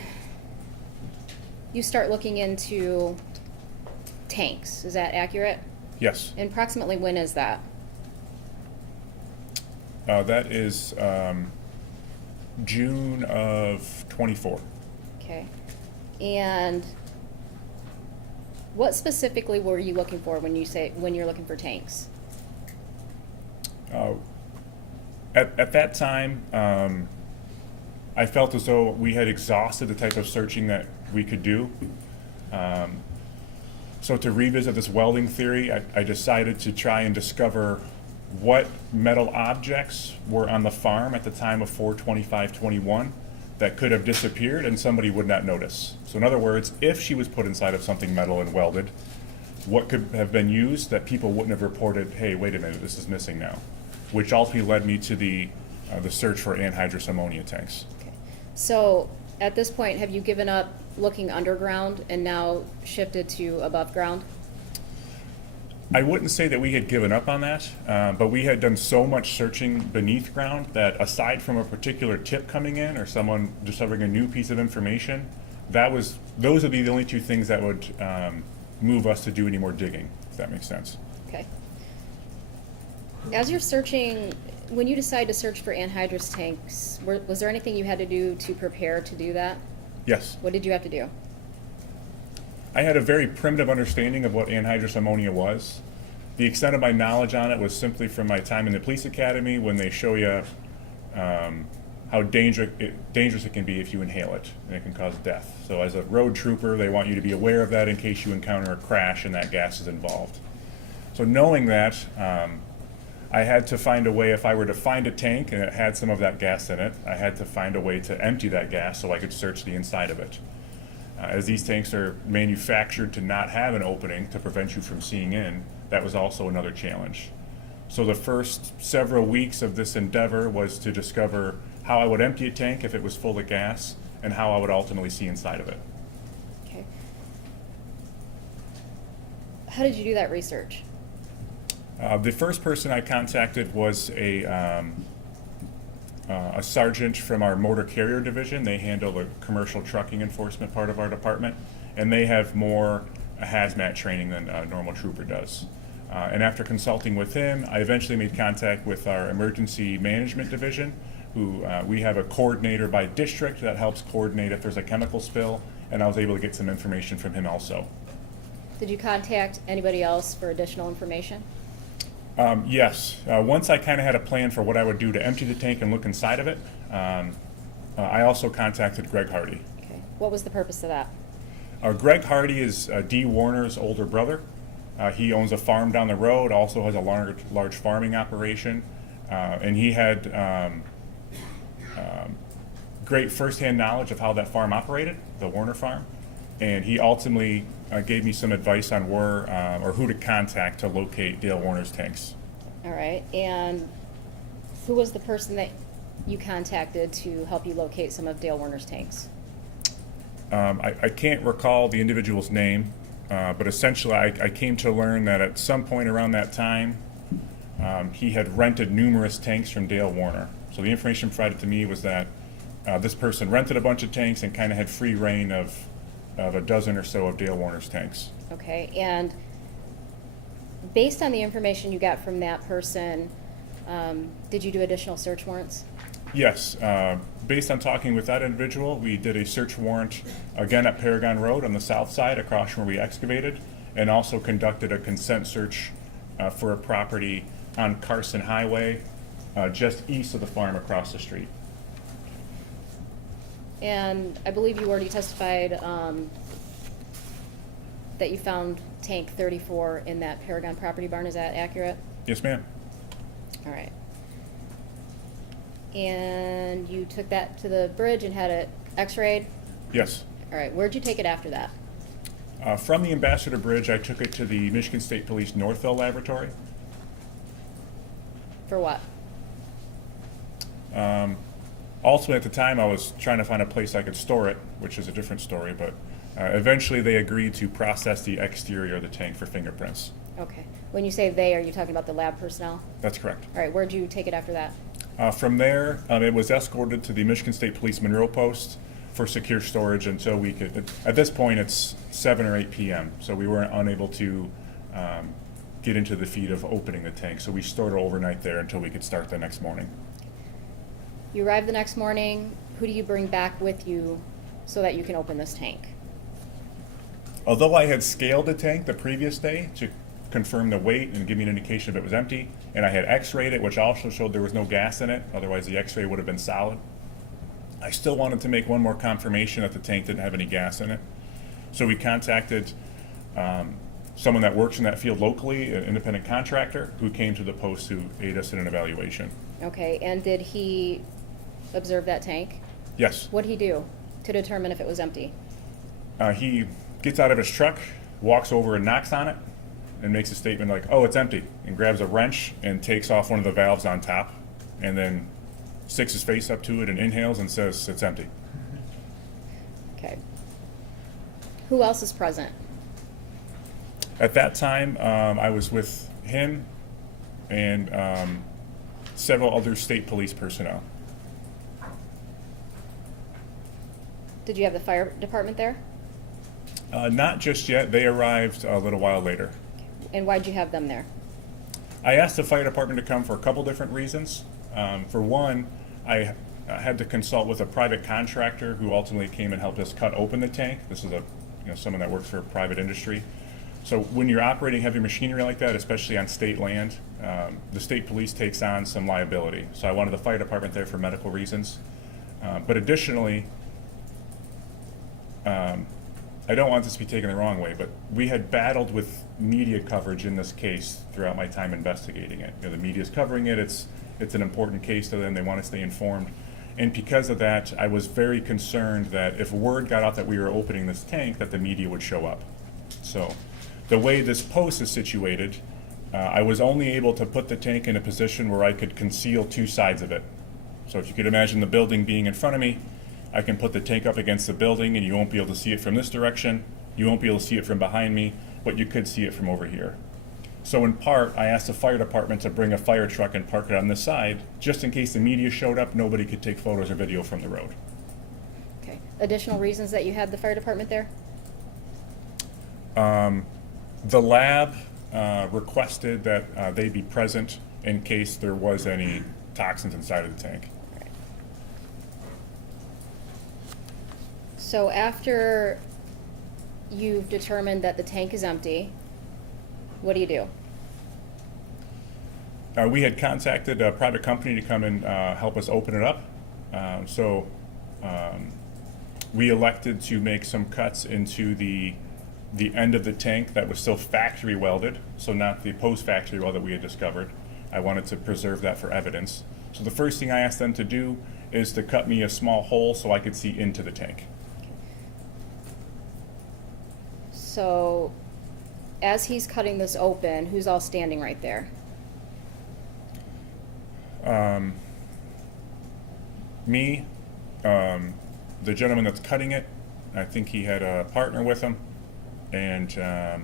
you start looking into tanks. Is that accurate? Yes. And approximately when is that? That is June of 24. Okay. Okay. And what specifically were you looking for when you're looking for tanks? At that time, I felt as though we had exhausted the type of searching that we could do. So to revisit this welding theory, I decided to try and discover what metal objects were on the farm at the time of 4/25/21 that could have disappeared and somebody would not notice. So in other words, if she was put inside of something metal and welded, what could have been used that people wouldn't have reported, hey, wait a minute, this is missing now, which ultimately led me to the search for anhydrous ammonia tanks. Okay. So at this point, have you given up looking underground and now shifted to above ground? I wouldn't say that we had given up on that, but we had done so much searching beneath ground that aside from a particular tip coming in or someone discovering a new piece of information, those would be the only two things that would move us to do any more digging, if that makes sense. Okay. As you're searching, when you decide to search for anhydrous tanks, was there anything you had to do to prepare to do that? Yes. What did you have to do? I had a very primitive understanding of what anhydrous ammonia was. The extent of my knowledge on it was simply from my time in the police academy when they show you how dangerous it can be if you inhale it, and it can cause death. So as a road trooper, they want you to be aware of that in case you encounter a crash and that gas is involved. So knowing that, I had to find a way, if I were to find a tank and it had some of that gas in it, I had to find a way to empty that gas so I could search the inside of it. As these tanks are manufactured to not have an opening to prevent you from seeing in, that was also another challenge. So the first several weeks of this endeavor was to discover how I would empty a tank if it was full of gas and how I would ultimately see inside of it. Okay. How did you do that research? The first person I contacted was a sergeant from our motor carrier division. They handle the commercial trucking enforcement part of our department, and they have more hazmat training than a normal trooper does. And after consulting with him, I eventually made contact with our emergency management division, who we have a coordinator by district that helps coordinate if there's a chemical spill, and I was able to get some information from him also. Did you contact anybody else for additional information? Yes. Once I kind of had a plan for what I would do to empty the tank and look inside of it, I also contacted Greg Hardy. Okay. What was the purpose of that? Greg Hardy is Dee Warner's older brother. He owns a farm down the road, also has a large farming operation, and he had great firsthand knowledge of how that farm operated, the Warner farm, and he ultimately gave me some advice on where or who to contact to locate Dale Warner's tanks. All right. And who was the person that you contacted to help you locate some of Dale Warner's tanks? I can't recall the individual's name, but essentially I came to learn that at some point around that time, he had rented numerous tanks from Dale Warner. So the information provided to me was that this person rented a bunch of tanks and kind of had free reign of a dozen or so of Dale Warner's tanks. Okay. And based on the information you got from that person, did you do additional search warrants? Yes. Based on talking with that individual, we did a search warrant again at Paragon Road on the south side across from where we excavated, and also conducted a consent search for a property on Carson Highway just east of the farm across the street. And I believe you already testified that you found tank 34 in that Paragon property barn. Is that accurate? Yes, ma'am. All right. And you took that to the bridge and had it x-rayed? Yes. All right. Where'd you take it after that? From the Ambassador Bridge, I took it to the Michigan State Police Northville Laboratory. For what? Ultimately, at the time, I was trying to find a place I could store it, which is a different story, but eventually they agreed to process the exterior of the tank for fingerprints. Okay. When you say they, are you talking about the lab personnel? That's correct. All right. Where'd you take it after that? From there, it was escorted to the Michigan State Police Monroe Post for secure storage until we could, at this point, it's 7 or 8 p.m., so we weren't unable to get into the feat of opening the tank, so we stored it overnight there until we could start the next morning. You arrive the next morning. Who do you bring back with you so that you can open this tank? Although I had scaled the tank the previous day to confirm the weight and give me an indication if it was empty, and I had x-rayed it, which also showed there was no gas in it, otherwise the x-ray would have been solid, I still wanted to make one more confirmation that the tank didn't have any gas in it. So we contacted someone that works in that field locally, an independent contractor, who came to the post to aid us in an evaluation. Okay, and did he observe that tank? Yes. What did he do to determine if it was empty? He gets out of his truck, walks over and knocks on it, and makes a statement like, "Oh, it's empty," and grabs a wrench and takes off one of the valves on top, and then sticks his face up to it and inhales and says, "It's empty." Okay. Who else is present? At that time, I was with him and several other state police personnel. Did you have the fire department there? Not just yet. They arrived a little while later. And why'd you have them there? I asked the fire department to come for a couple different reasons. For one, I had to consult with a private contractor who ultimately came and helped us cut open the tank. This is someone that works for a private industry. So when you're operating heavy machinery like that, especially on state land, the state police takes on some liability. So I wanted the fire department there for medical reasons. But additionally, I don't want this to be taken the wrong way, but we had battled with media coverage in this case throughout my time investigating it. The media's covering it. It's an important case to them. They want to stay informed. And because of that, I was very concerned that if word got out that we were opening this tank, that the media would show up. So the way this post is situated, I was only able to put the tank in a position where I could conceal two sides of it. So if you could imagine the building being in front of me, I can put the tank up against the building and you won't be able to see it from this direction. You won't be able to see it from behind me, but you could see it from over here. So in part, I asked the fire department to bring a fire truck and park it on this side, just in case the media showed up, nobody could take photos or video from the road. Okay. Additional reasons that you had the fire department there? The lab requested that they be present in case there was any toxins inside of the tank. So after you've determined that the tank is empty, what do you do? We had contacted a private company to come and help us open it up. So we elected to make some cuts into the end of the tank that was still factory welded, so not the post-factory weld that we had discovered. I wanted to preserve that for evidence. So the first thing I asked them to do is to cut me a small hole so I could see into the tank. So as he's cutting this open, who's all standing right there? Me, the gentleman that's cutting it, I think he had a partner with him, and there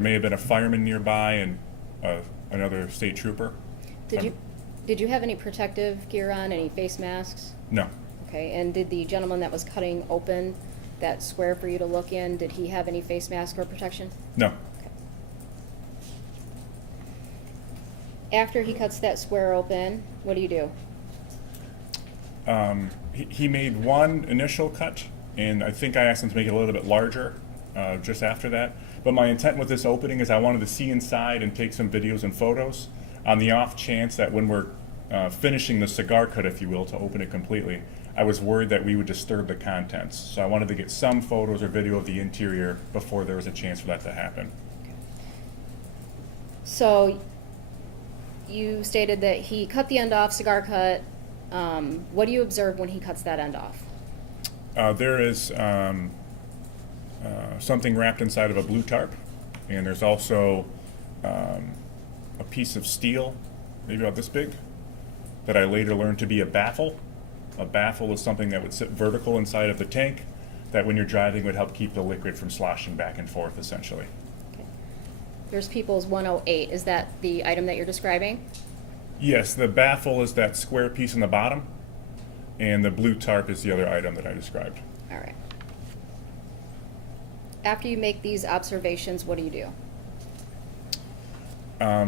may have been a fireman nearby and another state trooper. Did you have any protective gear on, any face masks? No. Okay, and did the gentleman that was cutting open that square for you to look in, did he have any face mask or protection? No. Okay. After he cuts that square open, what do you do? He made one initial cut, and I think I asked him to make it a little bit larger just after that. But my intent with this opening is I wanted to see inside and take some videos and photos on the off chance that when we're finishing the cigar cut, if you will, to open it completely, I was worried that we would disturb the contents. So I wanted to get some photos or video of the interior before there was a chance for that to happen. So you stated that he cut the end off, cigar cut. What do you observe when he cuts that end off? There is something wrapped inside of a blue tarp, and there's also a piece of steel, maybe about this big, that I later learned to be a baffle. A baffle is something that would sit vertical inside of the tank that when you're driving would help keep the liquid from sloshing back and forth, essentially. Okay. There's People's 108. Is that the item that you're describing? Yes, the baffle is that square piece in the bottom, and the blue tarp is the other item that I described. All right. After you make these observations, what do you do?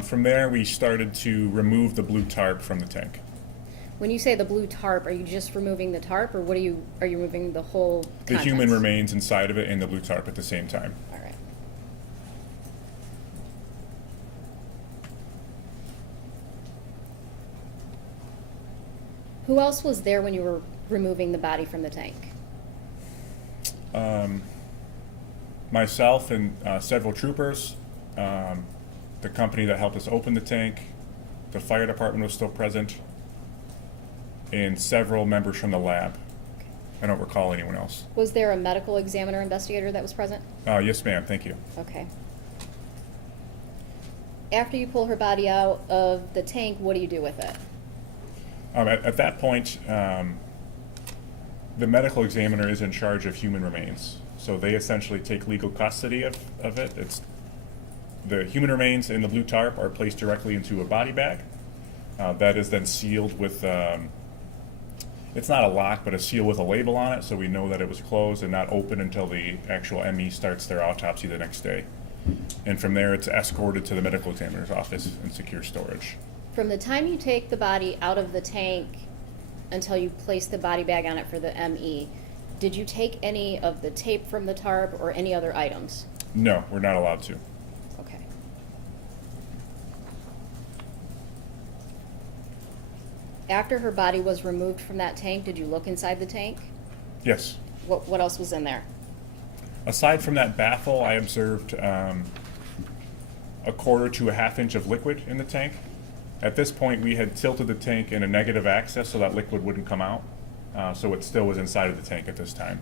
From there, we started to remove the blue tarp from the tank. When you say the blue tarp, are you just removing the tarp, or are you removing the whole The human contents? remains inside of it and the blue tarp at the same time. All right. Who else was there when you were removing the body from the tank? Myself and several troopers, the company that helped us open the tank, the fire department was still present, and several members from the lab. I don't recall anyone else. Was there a medical examiner investigator that was present? Yes, ma'am, thank you. Okay. After you pull her body out of the tank, what do you do with it? At that point, the medical examiner is in charge of human remains. So they essentially take legal custody of it. It's the human remains in the blue tarp are placed directly into a body bag. That is then sealed with, it's not a lock, but a seal with a label on it, so we know that it was closed and not open until the actual ME starts their autopsy the next day. And from there, it's escorted to the medical examiner's office in secure storage. From the time you take the body out of the tank until you place the body bag on it for the ME, did you take any of the tape from the tarp or any other items? No, we're not allowed to. Okay. After her body was removed from that tank, did you look inside the tank? Yes. What else was in there? Aside from that baffle, I observed a quarter to a half inch of liquid in the tank. At this point, we had tilted the tank in a negative axis so that liquid wouldn't come out. So it still was inside of the tank at this time.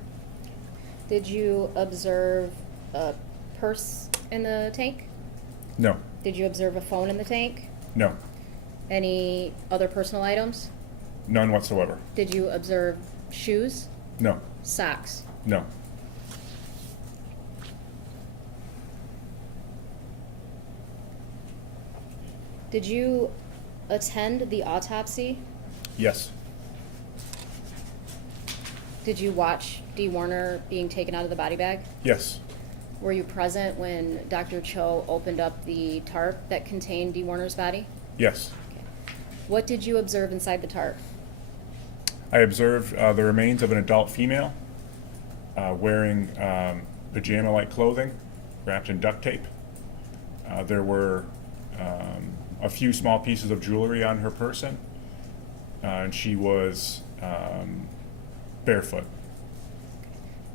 Did you observe a purse in the tank? No. Did you observe a phone in the tank? No. Any other personal items? None whatsoever. Did you observe shoes? No. Socks? No. Did you attend the autopsy? Yes. Did you watch Dee Warner being taken out of the body bag? Yes. Were you present when Dr. Cho opened up the tarp that contained Dee Warner's body? Yes. Okay. What did you observe inside the tarp? I observed the remains of an adult female wearing pajama-like clothing wrapped in duct tape. There were a few small pieces of jewelry on her person, and she was barefoot.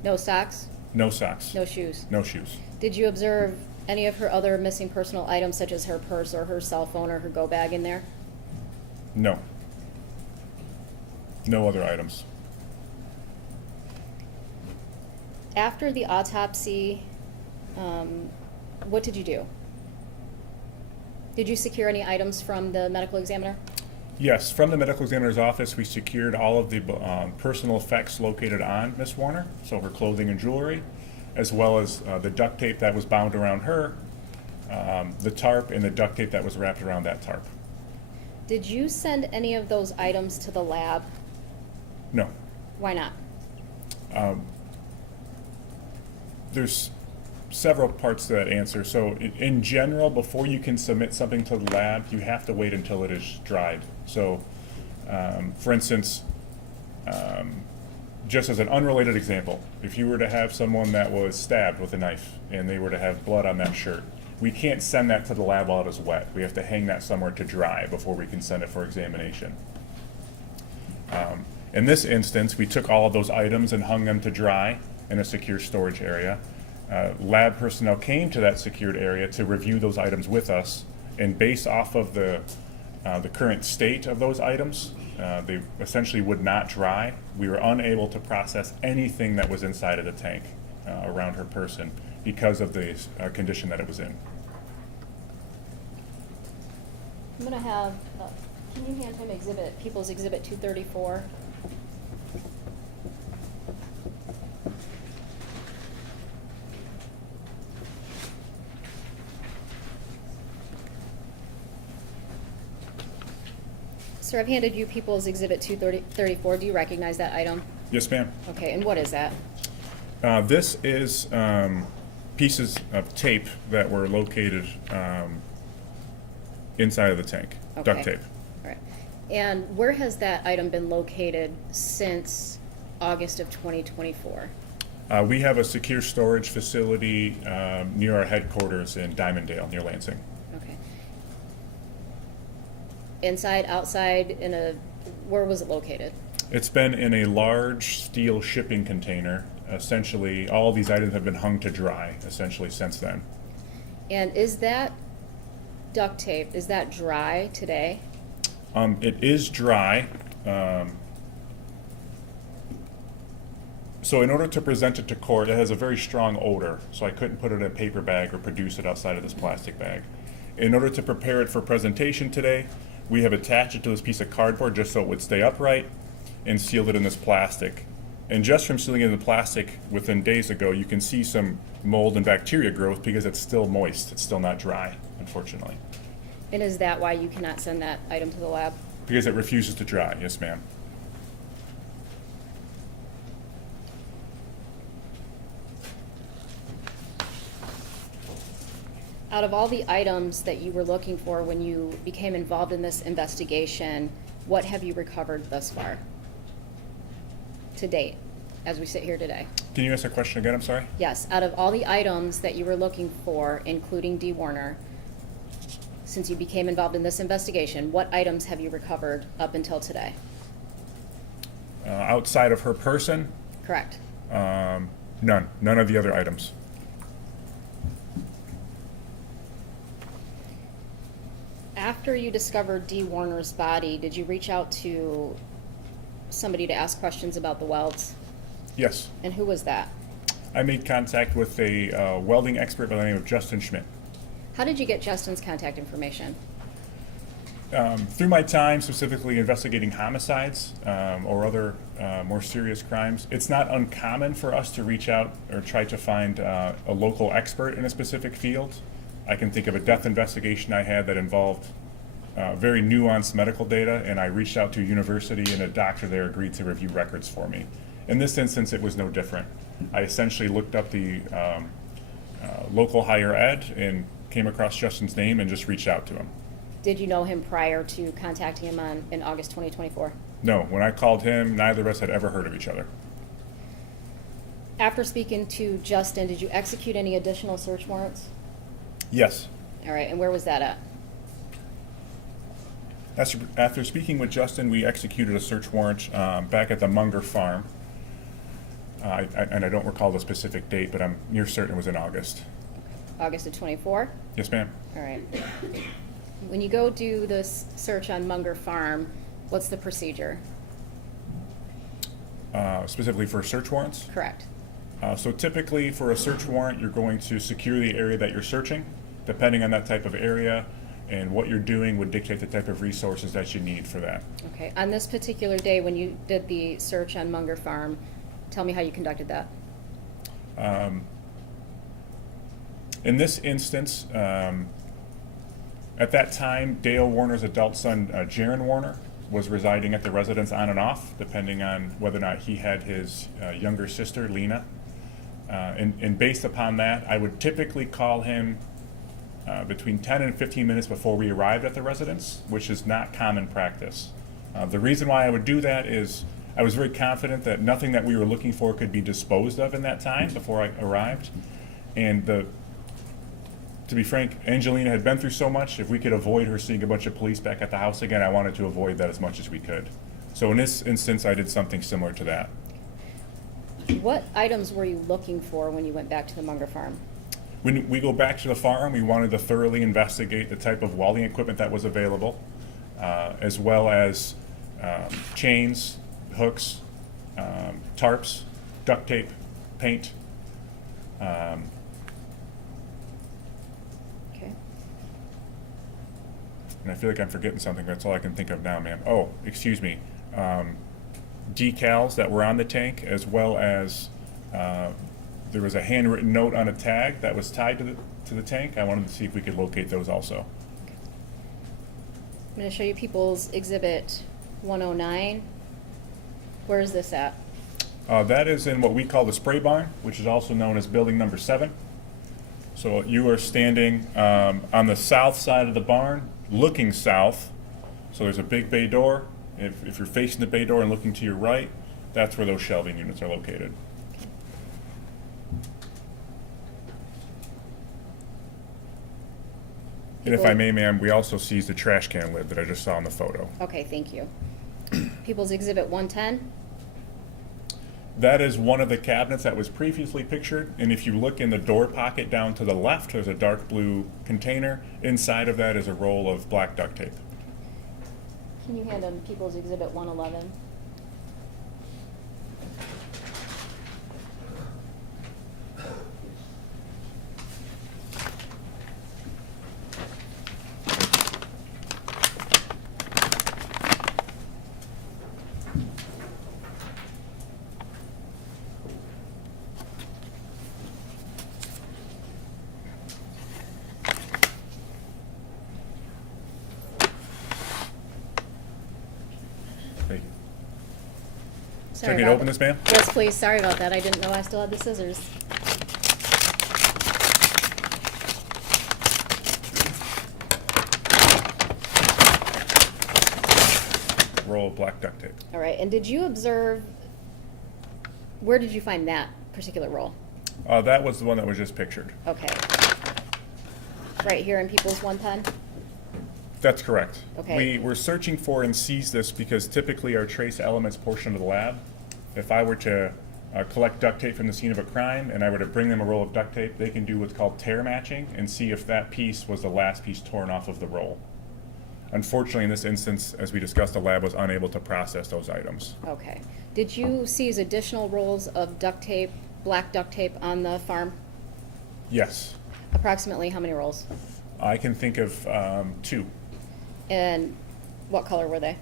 No socks? No socks. No shoes? No shoes. Did you observe any of her other missing personal items, such as her purse or her cell phone or her go bag in there? No. No other items. After the autopsy, what did you do? Did you secure any items from the medical examiner? Yes, from the medical examiner's office, we secured all of the personal effects located on Miss Warner, so her clothing and jewelry, as well as the duct tape that was bound around her, the tarp, and the duct tape that was wrapped around that tarp. Did you send any of those items to the lab? No. Why not? There's several parts to that answer. So in general, before you can submit something to the lab, you have to wait until it is dried. So for instance, just as an unrelated example, if you were to have someone that was stabbed with a knife and they were to have blood on that shirt, we can't send that to the lab while it is wet. We have to hang that somewhere to dry before we can send it for examination. In this instance, we took all of those items and hung them to dry in a secure storage area. Lab personnel came to that secured area to review those items with us, and based off of the current state of those items, they essentially would not dry. We were unable to process anything that was inside of the tank around her person because of the condition that it was in. I'm gonna have, can you hand him People's Exhibit 234? Sir, I've handed you People's Exhibit 234. Do you recognize that item? Yes, ma'am. Okay, and what is that? This is pieces of tape that were located inside of the tank, duct Okay. tape. All right. And where has that item been located since August of 2024? We have a secure storage facility near our headquarters in Diamonddale, near Lansing. Okay. Inside, outside, where was it located? It's been in a large steel shipping container. Essentially, all these items have been hung to dry, essentially, since then. And is that duct tape, is that dry today? It is dry. So in order to present it to court, it has a very strong odor, so I couldn't put it in a paper bag or produce it outside of this plastic bag. In order to prepare it for presentation today, we have attached it to this piece of cardboard just so it would stay upright and sealed it in this plastic. And just from sealing it in the plastic within days ago, you can see some mold and bacteria growth because it's still moist. It's still not dry, unfortunately. And is that why you cannot send that item to the lab? Because it refuses to dry, yes ma'am. Out of all the items that you were looking for when you became involved in this investigation, what have you recovered thus far? To date, as we sit here today? Can you ask the question again? I'm sorry? Yes, out of all the items that you were looking for, including Dee Warner, since you became involved in this investigation, what items have you recovered up until today? Outside of her person, Correct. none. None of the other items. After you discovered Dee Warner's body, did you reach out to somebody to ask questions about the welds? Yes. And who was that? I made contact with a welding expert by the name of Justin Schmidt. How did you get Justin's contact information? Through my time specifically investigating homicides or other more serious crimes, it's not uncommon for us to reach out or try to find a local expert in a specific field. I can think of a death investigation I had that involved very nuanced medical data, and I reached out to a university, and a doctor there agreed to review records for me. In this instance, it was no different. I essentially looked up the local higher ed and came across Justin's name and just reached out to him. Did you know him prior to contacting him in August 2024? No, when I called him, neither of us had ever heard of each other. After speaking to Justin, did you execute any additional search warrants? Yes. All right, and where was that at? After speaking with Justin, we executed a search warrant back at the Munger farm. And I don't recall the specific date, but I'm near certain it was in August. August of 24? Yes, ma'am. All right. When you go do this search on Munger Farm, what's the procedure? Specifically for search warrants? Correct. So typically for a search warrant, you're going to secure the area that you're searching. Depending on that type of area and what you're doing would dictate the type of resources that you need for that. Okay. On this particular day when you did the search on Munger Farm, tell me how you conducted that. In this instance, at that time, Dale Warner's adult son, Jurer Warner, was residing at the residence on and off, depending on whether or not he had his younger sister, Lena. And based upon that, I would typically call him between 10 and 15 minutes before we arrived at the residence, which is not common practice. The reason why I would do that is I was very confident that nothing that we were looking for could be disposed of in that time before I arrived. And to be frank, Angelina had been through so much. If we could avoid her seeing a bunch of police back at the house again, I wanted to avoid that as much as we could. So in this instance, I did something similar to that. What items were you looking for when you went back to the Munger Farm? When we go back to the farm, we wanted to thoroughly investigate the type of welding equipment that was available, as well as chains, hooks, tarps, duct tape, paint. Okay. And I feel like I'm forgetting something. That's all I can think of now, ma'am. Oh, excuse me. Decals that were on the tank, as well as there was a handwritten note on a tag that was tied to the tank. I wanted to see if we could locate those also. I'm going to show you People's Exhibit 109. Where is this at? That is in what we call the spray barn, which is also known as building number 7. So you are standing on the south side of the barn, looking south, So there's a big bay door. If you're facing the bay door and looking to your right, that's where those shelving units are located. And if I may, ma'am, we also seized the trash can lid that I just saw in the photo. Okay, thank you. People's Exhibit 110? That is one of the cabinets that was previously pictured, and if you look in the door pocket down to the left, there's a dark blue container. Inside of that is a roll of black duct tape. Can you hand on People's Exhibit 111? Thank you. Sorry Should I get about open that. this, ma'am? Yes, please. Sorry about that. I didn't know I still had the scissors. Roll of black duct tape. All right, and did you observe, where did you find that particular roll? That was the one that was just pictured. Okay. Right here in People's 110? That's correct. Okay. We were searching for and seized this because typically our trace elements portion of the lab, if I were to collect duct tape from the scene of a crime and I were to bring them a roll of duct tape, they can do what's called tear matching and see if that piece was the last piece torn off of the roll. Unfortunately, in this instance, as we discussed, the lab was unable to process those items. Okay. Did you seize additional rolls of duct tape, black duct tape on the farm? Yes, Approximately how many rolls? I can think of 2. And what color were they?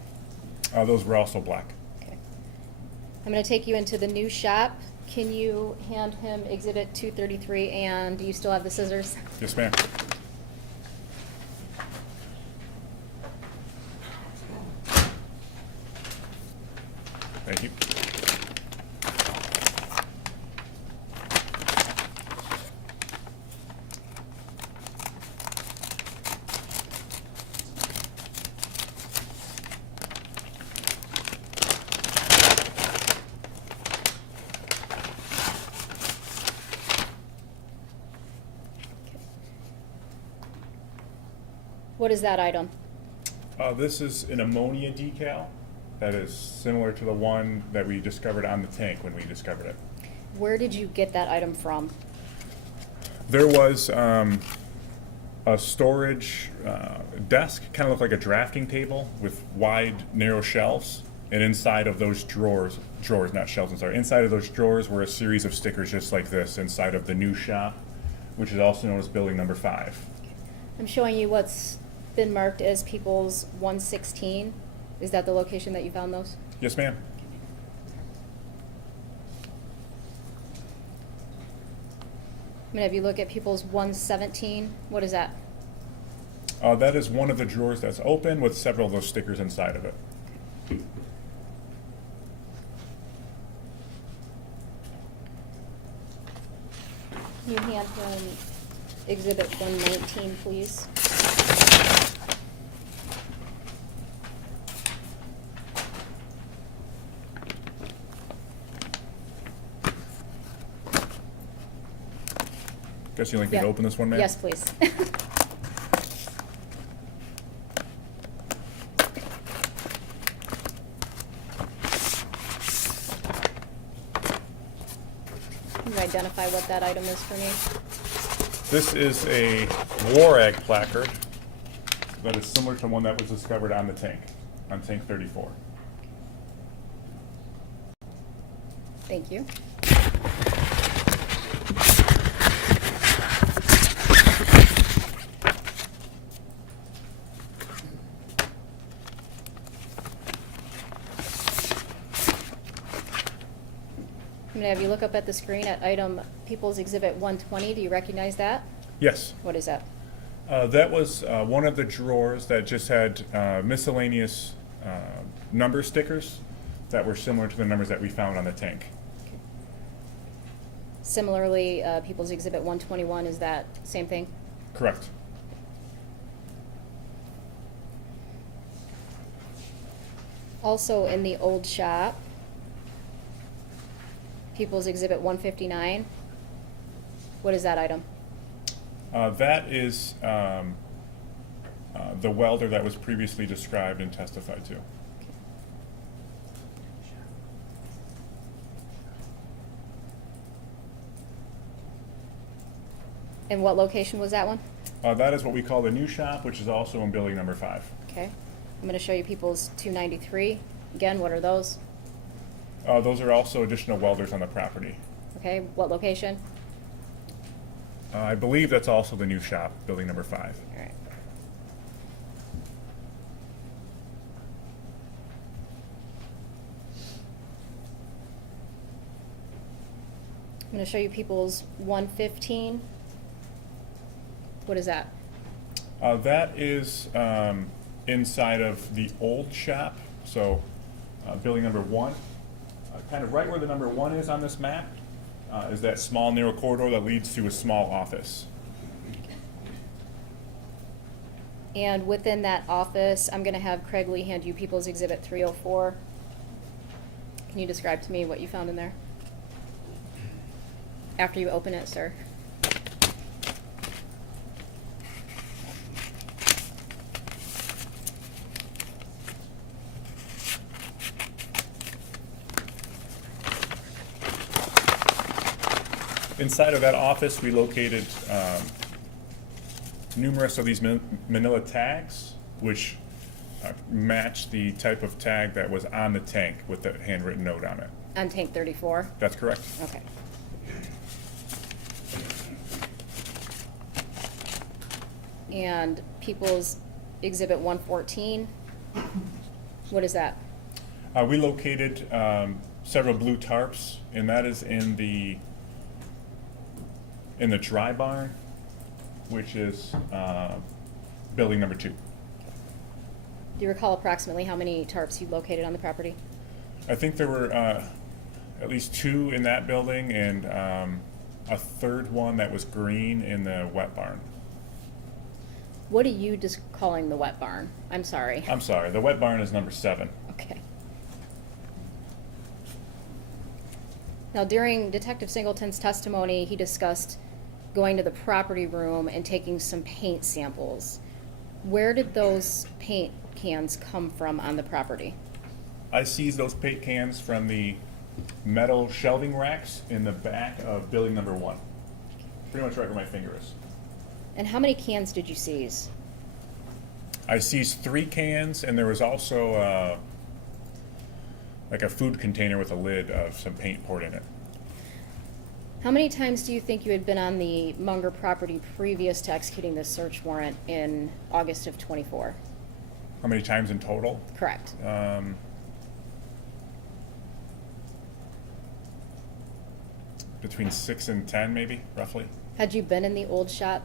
Those were also black. Okay. I'm going to take you into the new shop. Can you hand him Exhibit 233, and do you still have the scissors? Yes, ma'am. Thank you. What is that item? This is an ammonia decal that is similar to the one that we discovered on the tank when we discovered it. Where did you get that item from? There was a storage desk, kind of looked like a drafting table with wide, narrow shelves. And inside of those drawers, not shelves, I'm sorry, inside of those drawers were a series of stickers just like this inside of the new shop, which is also known as building number 5. I'm showing you what's been marked as People's 116. Is that the location that you found those? Yes, ma'am. I'm going to have you look at People's 117. What is that? That is one of the drawers that's open with several of those stickers inside of it. Can you hand him Exhibit 119, please? Guess you'd like me to Yeah. open this one, ma'am? Yes, please. Can you identify what that item is for me? This is a war egg placard that is similar to one that was discovered on the tank, on tank 34. Thank you. I'm going to have you look up at the screen at item People's Exhibit 120. Do you recognize that? Yes. What is that? That was one of the drawers that just had miscellaneous number stickers that were similar to the numbers that we found on the tank. Similarly, People's Exhibit 121, is that same thing? Correct. Also in the old shop, People's Exhibit 159. What is that item? That is the welder that was previously described and testified to. And what location was that one? That is what we call the new shop, which is also in building number 5. Okay. I'm going to show you People's 293. Again, what are those? Those are also additional welders on the property. Okay, what location? I believe that's also the new shop, building number 5. All right. I'm going to show you People's 115. What is that? That is inside of the old shop, so building number 1. Kind of right where the number 1 is on this map is that small narrow corridor that leads to a small office. And within that office, I'm going to have Craig Lee hand you People's Exhibit 304. Can you describe to me what you found in there? After you open it, sir. Inside of that office, we located numerous of these manila tags, which match the type of tag that was on the tank with the handwritten note on it. On tank 34? That's correct. Okay. And People's Exhibit 114, what is that? We located several blue tarps, and that is in the dry barn, which is building number 2. Do you recall approximately how many tarps you located on the property? I think there were at least 2 in that building and a third one that was green in the wet barn. What are you just calling the wet barn? I'm sorry. I'm sorry, the wet barn is number 7. Okay. Now, during Detective Singleton's testimony, he discussed going to the property room and taking some paint samples. Where did those paint cans come from on the property? I seized those paint cans from the metal shelving racks in the back of building number 1. Pretty much right where my finger is. And how many cans did you seize? I seized 3 cans, and there was also like a food container with a lid of some paint poured in it. How many times do you think you had been on the Munger property previous to executing this search warrant in August of 24? How many times in total? Correct. Between 6 and 10, maybe, roughly. Had you been in the old shop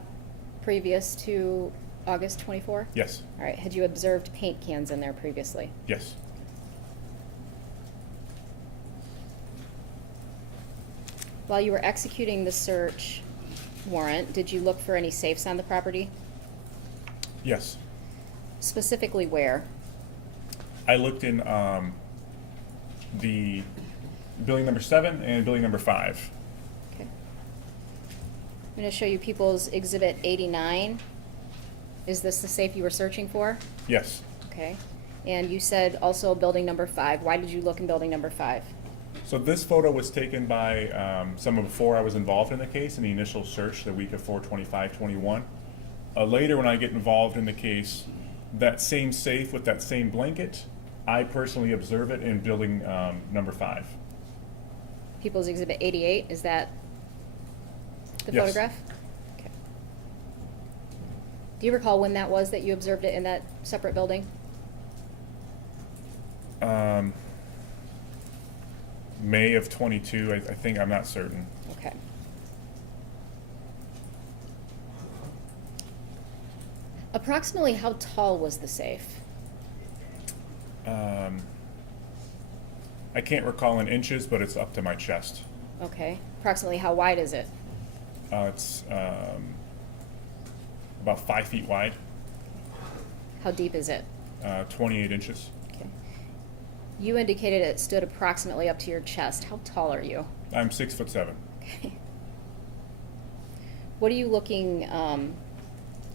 previous to August 24? Yes. All right. Had you observed paint cans in there previously? Yes. While you were executing the search warrant, did you look for any safes on the property? Yes. Specifically where? I looked in the building number 7 and building number 5. Okay. I'm going to show you People's Exhibit 89. Is this the safe you were searching for? Yes. Okay. And you said also building number 5. Why did you look in building number 5? So this photo was taken by someone before I was involved in the case in the initial search the week of 4/25/21. Later, when I get involved in the case, that same safe with that same blanket, I personally observe it in building number 5. People's Exhibit 88, is that the Yes. photograph? Okay. Do you recall when that was that you observed it in that separate building? May of 22, I think. I'm not certain. Okay. Approximately how tall was the safe? I can't recall in inches, but it's up to my chest. Okay. Approximately how wide is it? It's about 5 feet wide, How deep is it? 28 inches. Okay. You indicated it stood approximately up to your chest. How tall are you? I'm 6'7". Okay. What are you looking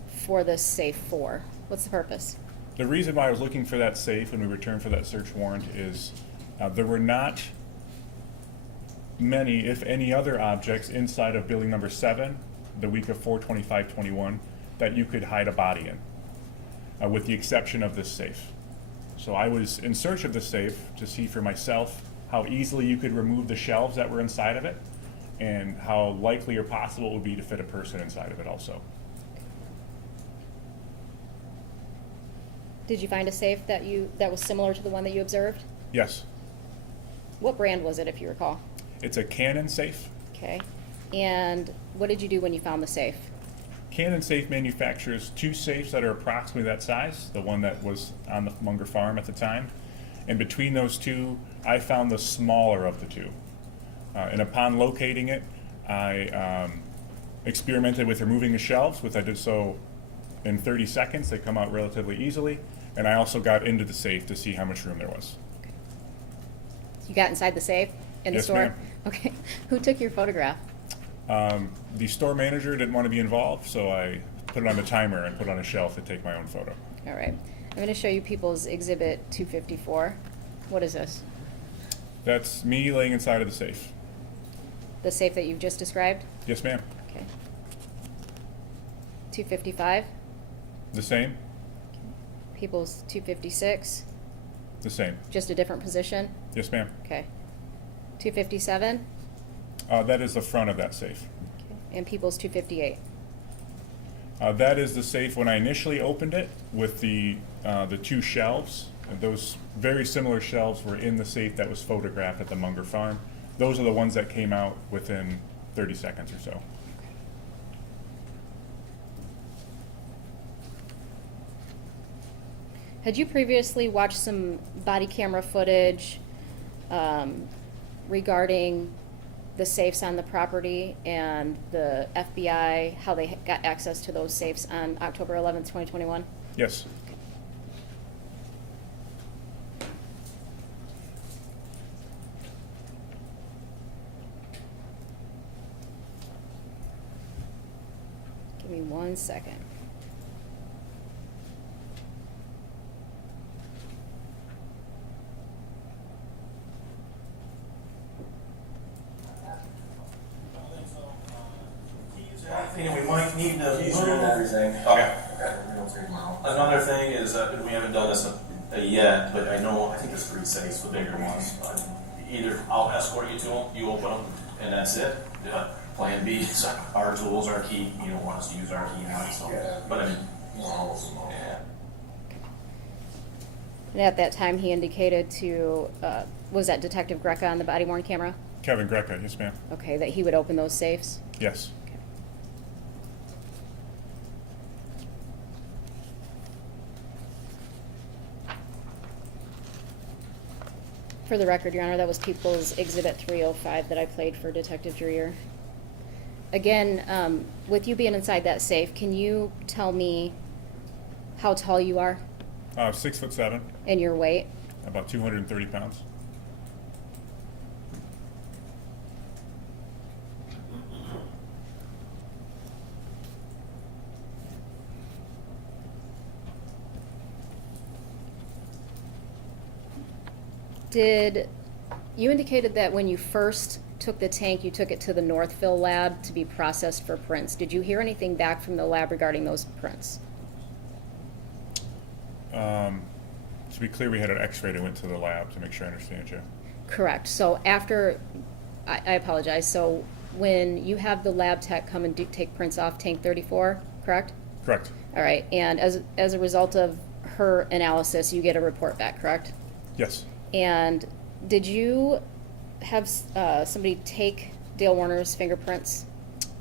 for this safe for? What's the purpose? The reason why I was looking for that safe when we returned for that search warrant is there were not many, if any, other objects inside of building number 7, the week of 4/25/21, that you could hide a body in, with the exception of this safe. So I was in search of the safe to see for myself how easily you could remove the shelves that were inside of it, and how likely or possible it would be to fit a person inside of it also. Did you find a safe that was similar to the one that you observed? Yes, What brand was it, if you recall? it's a Canon safe. Okay. And what did you do when you found the safe? Canon Safe manufactures 2 safes that are approximately that size, the one that was on the Munger farm at the time. And between those 2, I found the smaller of the 2. And upon locating it, I experimented with removing the shelves, which I did so in 30 seconds. They come out relatively easily. And I also got into the safe to see how much room there was. You got inside the safe in the Yes, store? ma'am. Okay. Who took your photograph? The store manager didn't want to be involved, so I put it on the timer and put it on a shelf to take my own photo. All right. I'm going to show you People's Exhibit 254. What is this? That's me laying inside of the safe. The safe that you've just described? Yes, ma'am. Okay. 255. The same? People's 256. The same. Just a different position? Yes, ma'am. Okay. 257. That is the front of that safe. Okay. And People's 258. That is the safe when I initially opened it with the 2 shelves. And those very similar shelves were in the safe that was photographed at the Munger farm. Those are the ones that came out within 30 seconds or so. Had you previously watched some body camera footage regarding the safes on the property and the FBI, how they got access to those safes on October 11th, 2021? Yes. Give me 1 second. Anything we might need to He's move. doing everything. Okay. Tomorrow. Another thing is, we haven't done this yet, but I think there's 3 safes, the bigger ones. Either I'll escort you to them, you open them, and that's it. Plan B is our tools, our key. You don't want us to use our key now, so. But I mean, yeah. And at that time, he indicated to, was that Detective Greca on the body-worn camera? Kevin Greca, yes, ma'am. Okay, that he would open those safes? Yes. For the record, Your Honor, that was People's Exhibit 305 that I played for Detective Drewyor. Again, with you being inside that safe, can you tell me how tall you are 6'7", and your weight? about 230 pounds. You indicated that when you first took the tank, you took it to the Northville lab to be processed for prints. Did you hear anything back from the lab regarding those prints? To be clear, we had an x-ray that went to the lab to make sure I understand you. Correct. So after, I apologize, so when you have the lab tech come and take prints off tank 34, correct? Correct. All right, and as a result of her analysis, you get a report back, correct? Yes. And did you have somebody take Dale Warner's fingerprints?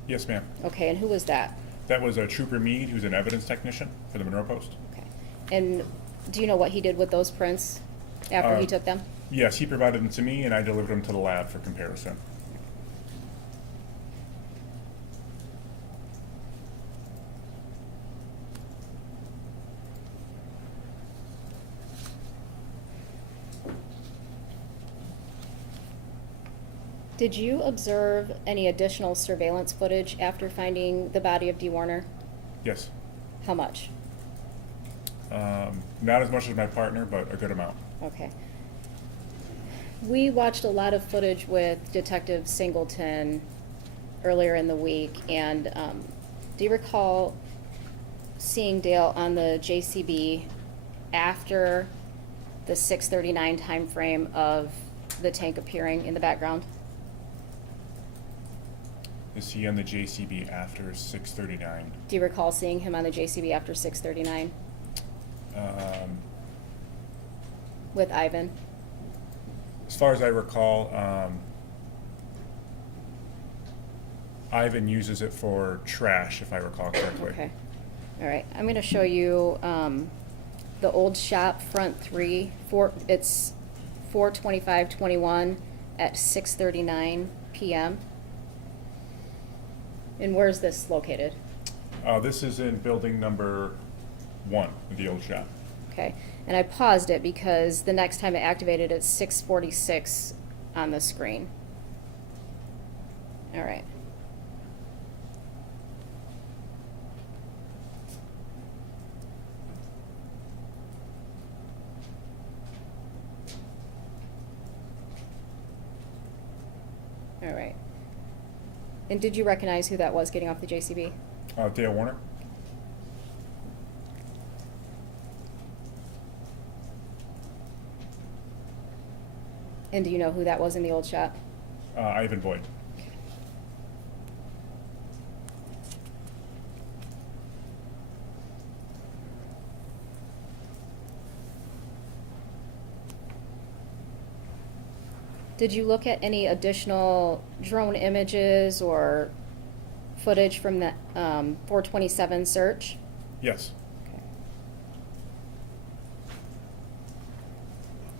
Yes, ma'am. Okay, and who was that? That was Trooper Meade, who's an evidence technician for the Monroe Post. Okay. And do you know what he did with those prints after he took them? Yes, he provided them to me, and I delivered them to the lab for comparison. Did you observe any additional surveillance footage after finding the body of Dee Warner? Yes. How much? Not as much as my partner, but a good amount. Okay. We watched a lot of footage with Detective Singleton earlier in the week, and do you recall seeing Dale on the JCB after the 6:39 timeframe of the tank appearing in the background? Is he on the JCB after 6:39? Do you recall seeing him on the JCB after 6:39 with Ivan? As far as I recall, Ivan uses it for trash, if I recall correctly. Okay. All right. I'm going to show you the old shop front it's 4/25/21 at 6:39 p.m. And where's this located? This is in building number 1, the old shop. Okay. And I paused it because the next time it activated, it's 6:46 on the screen. All right. All right. And did you recognize who that was getting off the JCB? Dale Warner? And do you know who that was in the old shop? Ivan Boyd. Did you look at any additional drone images or footage from the 427 search? Yes. Okay.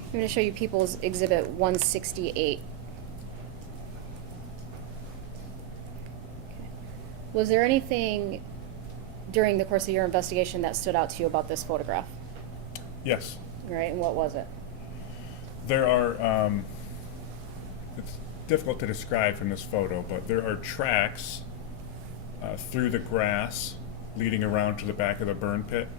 I'm going to show you People's Exhibit 168. Okay. Was there anything during the course of your investigation that stood out to you about this photograph? Yes. All right, and what was it? There are, it's difficult to describe from this photo, but there are tracks through the grass leading around to the back of the burn pit.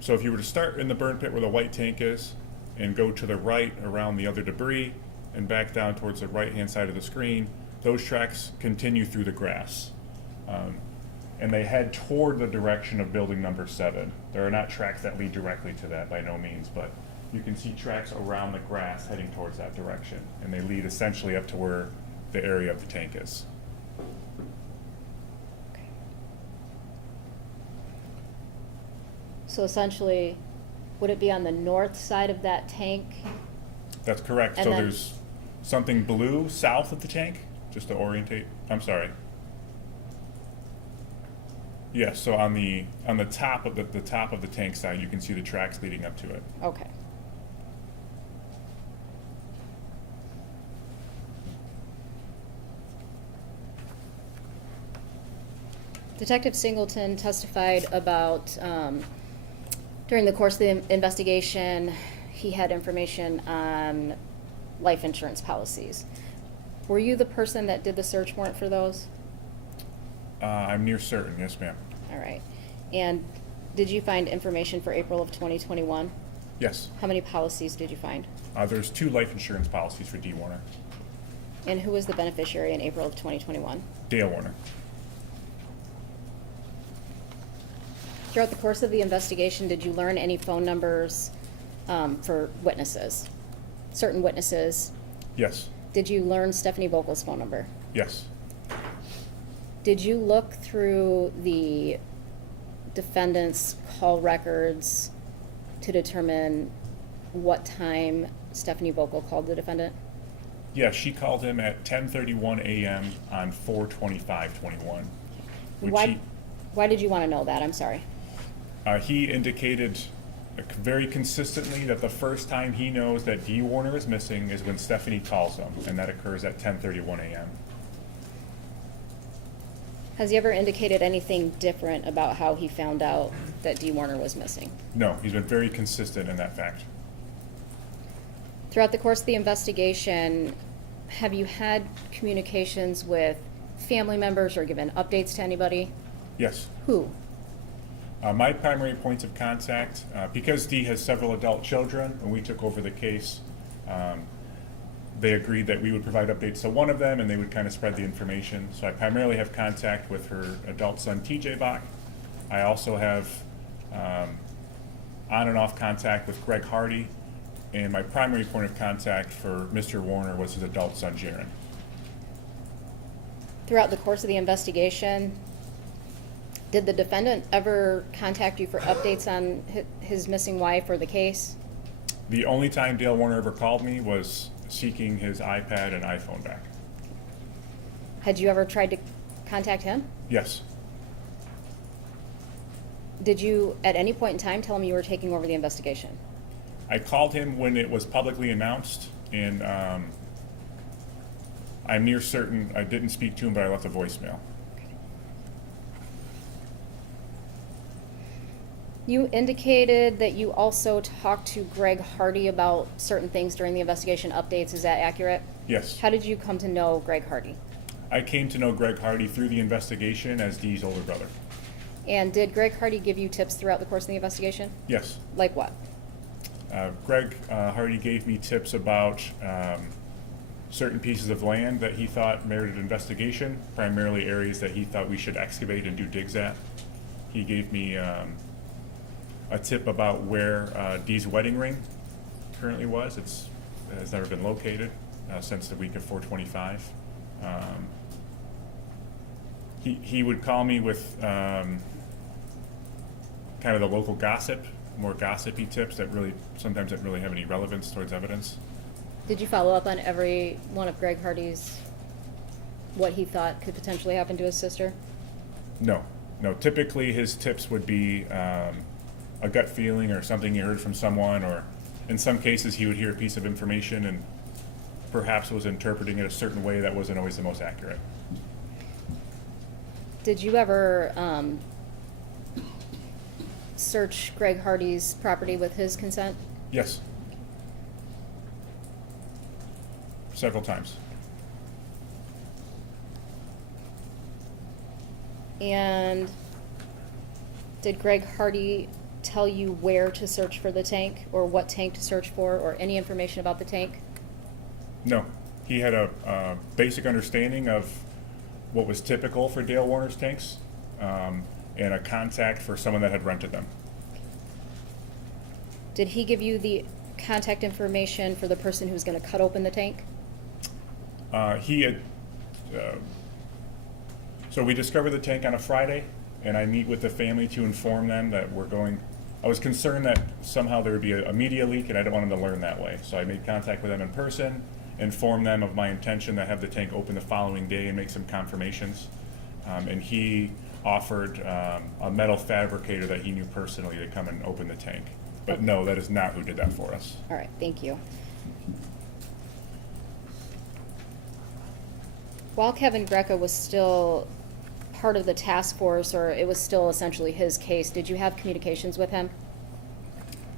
So if you were to start in the burn pit where the white tank is and go to the right around the other debris and back down towards the right-hand side of the screen, those tracks continue through the grass. And they head toward the direction of building number 7. There are not tracks that lead directly to that by no means, but you can see tracks around the grass heading towards that direction, and they lead essentially up to where the area of the tank is. So essentially, would it be on the north side of that tank? That's correct. And So then- there's something blue south of the tank, just to orientate. I'm sorry. Yes, so on the top of the top of the tank side, you can see the tracks leading up to it. Okay. Detective Singleton testified about, during the course of the investigation, he had information on life insurance policies. Were you the person that did the search warrant for those? I'm near certain, yes ma'am. All right. And did you find information for April of 2021? Yes. How many policies did you find? There's 2 life insurance policies for Dee Warner. And who was the beneficiary in April of 2021? Dale Warner. Throughout the course of the investigation, did you learn any phone numbers for witnesses? Certain witnesses? Yes. Did you learn Stephanie Vogel's phone number? Yes. Did you look through the defendant's call records to determine what time Stephanie Vogel called the defendant? Yes, she called him at 10:31 a.m. on 4/25/21. Why did you want to know that? I'm sorry. He indicated very consistently that the first time he knows that Dee Warner is missing is when Stephanie calls him, and that occurs at 10:31 a.m. Has he ever indicated anything different about how he found out that Dee Warner was missing? No, he's been very consistent in that fact. Throughout the course of the investigation, have you had communications with family members or given updates to anybody? Yes. Who? My primary points of contact, because Dee has several adult children, when we took over the case, they agreed that we would provide updates to one of them and they would kind of spread the information. So I primarily have contact with her adult son, TJ Bach. I also have on and off contact with Greg Hardy, and my primary point of contact for Mr. Warner was his adult son, Jurer. Throughout the course of the investigation, did the defendant ever contact you for updates on his missing wife or the case? The only time Dale Warner ever called me was seeking his iPad and iPhone back. Had you ever tried to contact him? Yes. Did you, at any point in time, tell him you were taking over the investigation? I called him when it was publicly announced, and I'm near certain I didn't speak to him, but I left a voicemail. You indicated that you also talked to Greg Hardy about certain things during the investigation updates. Is that accurate? Yes. How did you come to know Greg Hardy? I came to know Greg Hardy through the investigation as Dee's older brother. And did Greg Hardy give you tips throughout the course of the investigation? Yes. Like what? Greg Hardy gave me tips about certain pieces of land that he thought merited investigation, primarily areas that he thought we should excavate and do digs at. He gave me a tip about where Dee's wedding ring currently was. It has never been located since the week of 4/25. He would call me with kind of the local gossip, more gossipy tips that really sometimes don't really have any relevance towards evidence. Did you follow up on every one of Greg Hardy's, what he thought could potentially happen to his sister? No. Typically his tips would be a gut feeling or something he heard from someone, or in some cases he would hear a piece of information and perhaps was interpreting it a certain way that wasn't always the most accurate. Did you ever search Greg Hardy's property with his consent? Yes. Several times. And did Greg Hardy tell you where to search for the tank, or what tank to search for, or any information about the tank? No. He had a basic understanding of what was typical for Dale Warner's tanks, and a contact for someone that had rented them. Did he give you the contact information for the person who was going to cut open the tank? He had, so we discovered the tank on a Friday, and I meet with the family to inform them that we're going. I was concerned that somehow there would be a media leak, and I didn't want them to learn that way. So I made contact with them in person, informed them of my intention to have the tank open the following day and make some confirmations. And he offered a metal fabricator that he knew personally to come and open the tank. But no, that is not who did that for us. All right, thank you. While Kevin Greco was still part of the task force, or it was still essentially his case, did you have communications with him?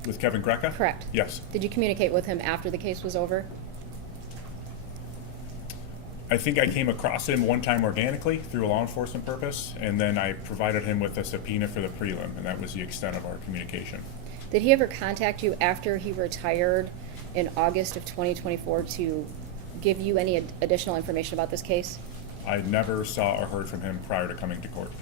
With Kevin Greco? Correct. Yes. Did you communicate with him after the case was over? I think I came across him one time organically through a law enforcement purpose, and then I provided him with a subpoena for the prelim, and that was the extent of our communication. Did he ever contact you after he retired in August of 2024 to give you any additional information about this case? I never saw or heard from him prior to coming to court.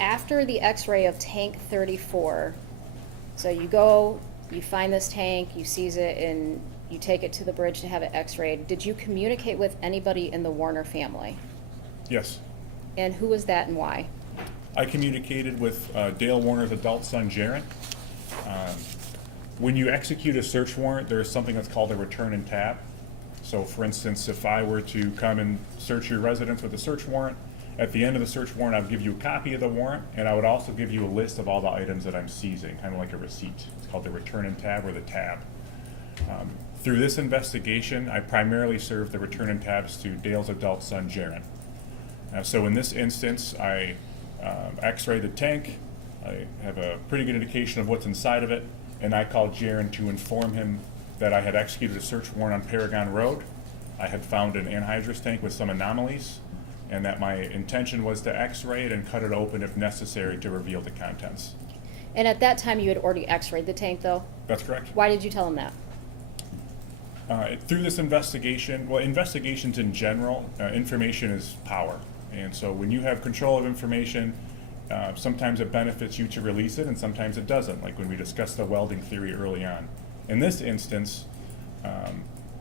After the x-ray of tank 34, so you go, you find this tank, you seize it, and you take it to the bridge to have it x-rayed. Did you communicate with anybody in the Warner family? Yes. And who was that and why? I communicated with Dale Warner's adult son, Jurer. When you execute a search warrant, there is something that's called a return and tab. So for instance, if I were to come and search your residence with a search warrant, at the end of the search warrant, I would give you a copy of the warrant, and I would also give you a list of all the items that I'm seizing, kind of like a receipt. It's called the return and tab, or the tab. Through this investigation, I primarily served the return and tabs to Dale's adult son, Jurer. So in this instance, I x-rayed the tank. I have a pretty good indication of what's inside of it, and I called Jurer to inform him that I had executed a search warrant on Paragon Road. I had found an anhydrous tank with some anomalies, and that my intention was to x-ray it and cut it open if necessary to reveal the contents. And at that time, you had already x-rayed the tank, though? That's correct. Why did you tell him that? Through this investigation, well, investigations in general, information is power. And so when you have control of information, sometimes it benefits you to release it and sometimes it doesn't, like when we discussed the welding theory early on. In this instance,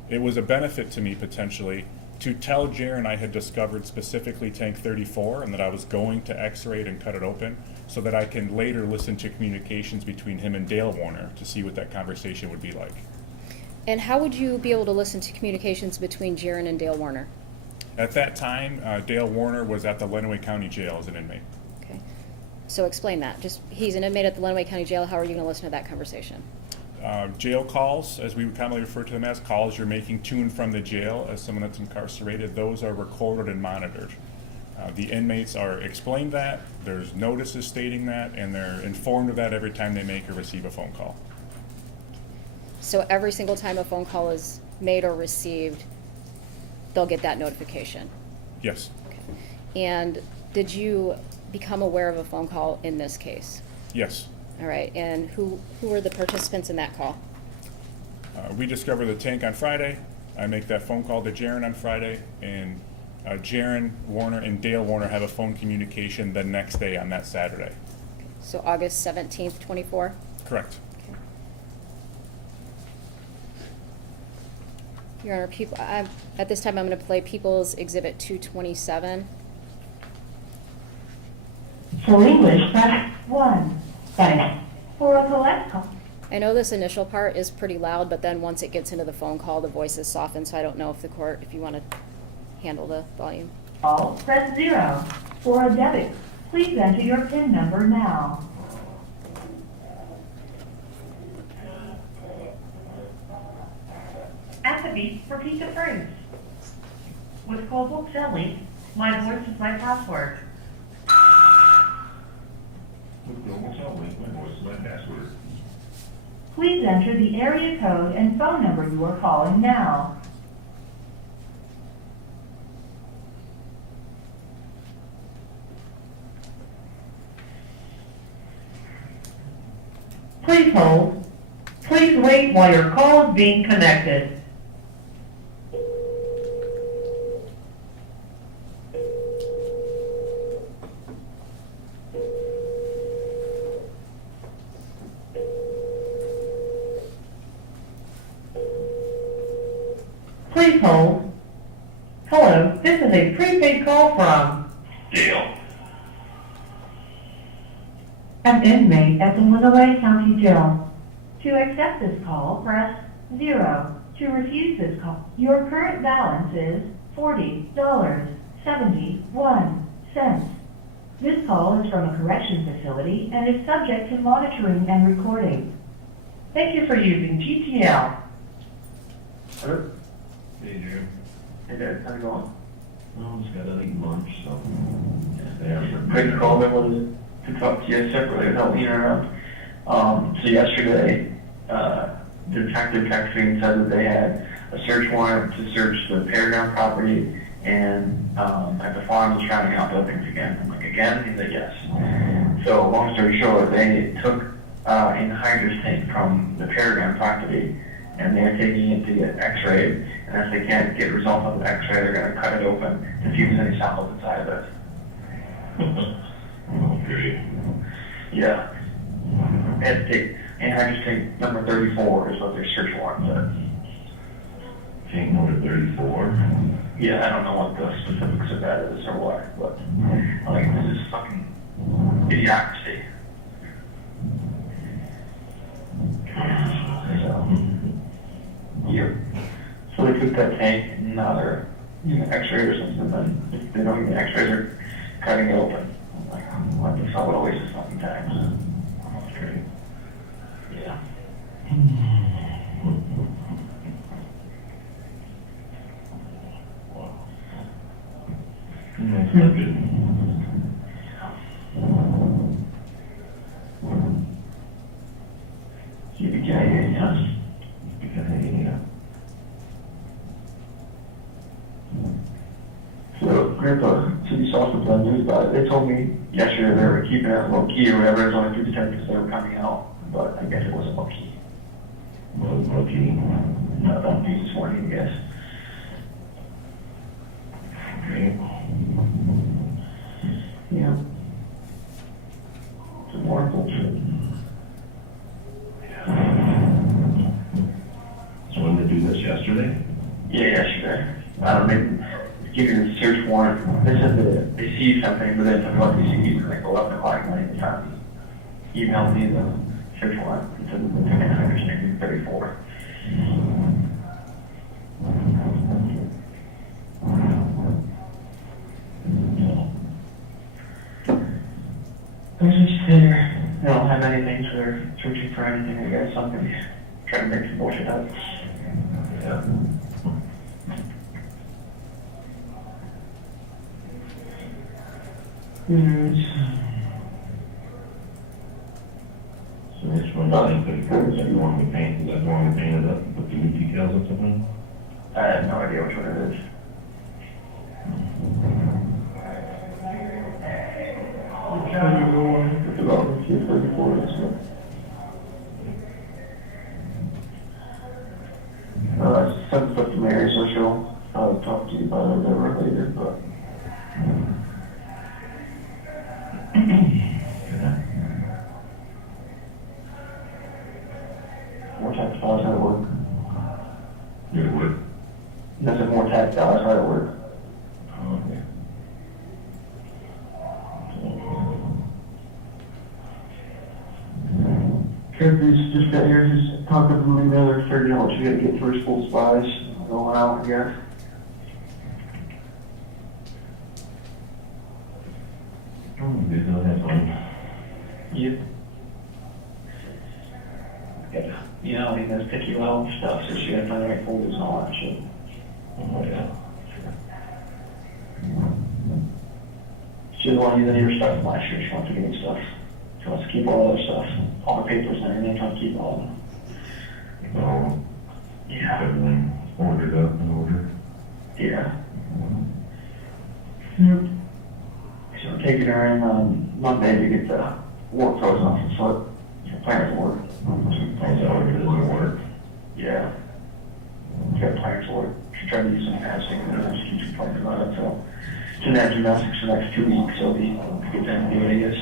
it was a benefit to me potentially to tell Jaren I had discovered specifically tank 34 and that I was going to x-ray it and cut it open so that I can later listen to communications between him and Dale Warner to see what that conversation would be like. And how would you be able to listen to communications between Jaren and Dale Warner? At that time, Dale Warner was at the Lenawee County Jail as an inmate. Okay. So explain that. Just, he's an inmate at the Lenawee County Jail. How are you going to listen to that conversation? Jail calls, as we would commonly refer to them as, calls you're making to and from the jail as someone that's incarcerated, those are recorded and monitored. The inmates are explained that, there's notices stating that, and they're informed of that every time they make or receive a phone call. So every single time a phone call is made or received, they'll get that notification? Yes. Okay. And did you become aware of a phone call in this case? Yes. All right, and who were the participants in that call? We discover the tank on Friday. I make that phone call to Jaren on Friday, and Jaren Warner and Dale Warner have a phone communication the next day on that Saturday. So August 17th, 24? Correct. Okay. Your Honor, at this time I'm going to play People's Exhibit 227. For English, press 1. Thanks. For a collect call. I know this initial part is pretty loud, but then once it gets into the phone call, the voice is softened, so I don't know if the court, if you want to handle the volume. Call, press 0. For a debit, please enter your PIN number now. At the beep, repeat the phrase. With Global Jelly, my voice is my password. With Global Telly, my voice is my password. Please enter the area code and phone number you are calling now. Please hold. Please wait while your call is being connected. Please hold. Hello, this is a prepaid call from Dale. an inmate at the Lenawee County Jail. To accept this call, press 0. To refuse this call, your current balance is $40.71. This call is from a correction facility and is subject to monitoring and recording. Thank you for using GTL. Hello? Hey, Jim. Hey there, how's it going? Well, just got to eat lunch, so. Great to call, I wanted to talk to you separately without being around. So yesterday, Detective texted me and said that they had a search warrant to search the Paragon property and at the farm and surrounding outbuildings again. I'm like, again? He's like, yes. So long story short, they took an anhydrous tank from the Paragon property and they're taking it to get x-rayed. And if they can't get results of the x-ray, they're going to cut it open to see if there's any samples inside of it. Okay. Yeah. They had to take anhydrous tank number 34 is what their search warrant said. Tank number 34. Yeah, I don't know what the specifics of that is or what, but like this is fucking idiocracy. So, yeah. So they took that tank and now they're using x-ray or something, and if they don't even x-rays, they're cutting it open. I'm like, what the fuck, what a waste of fucking time. Okay. Yeah. Wow. That's not good. Yippee-ki-yay, yes. Because Grandpa said he saw something on the news about it. They told me yesterday they were keeping it low key or whatever. It was only 2 detectives that were coming out, but I guess it wasn't low key. Well, lucky. Not on news this morning, I guess. Okay. Yeah. Some more bullshit. So when did they do this, yesterday? Yeah, yesterday. I don't know, give you the search warrant. They said that they see something, but then what they see, and they go up and like money time. Emailed me the search warrant. It's in the understanding 34. There's just there. They don't have anything, so they're searching for anything. I guess something trying to make some bullshit up. Yeah. So which one, is that the one we painted, is that the one we painted up, with the new details or something? I have no idea which one it is. I'm trying to go on the development here 34 so. Send stuff to Mary, so she'll talk to you about it whatever later, but. More tax dollars, how it work? Yeah, it would. That's more tax dollars, how it work? Oh, okay. Kirby's just got here, just talking to me together, figuring out what you gotta get for school supplies, going out, I guess. Oh, they don't have one. Yep. Yeah, you know, he does pick you out and stuff, so she had to find the right folders and all that shit. Oh, yeah. She doesn't want to use any of her stuff from last year, she wants to get new stuff. She wants to keep all her stuff, all her papers and everything, trying to keep all of them. Oh, Yeah. everything ordered up in order. Yeah. Yep. So we're taking her in on Monday to get the work frozen off the foot. Her plans work. Oh, so it doesn't work. Yeah. She got plans for it. She's trying to use some passing and then she keeps complaining about it, so. She's gonna have gymnastics for the next 2 weeks, so it'll be a good time to do it, I guess.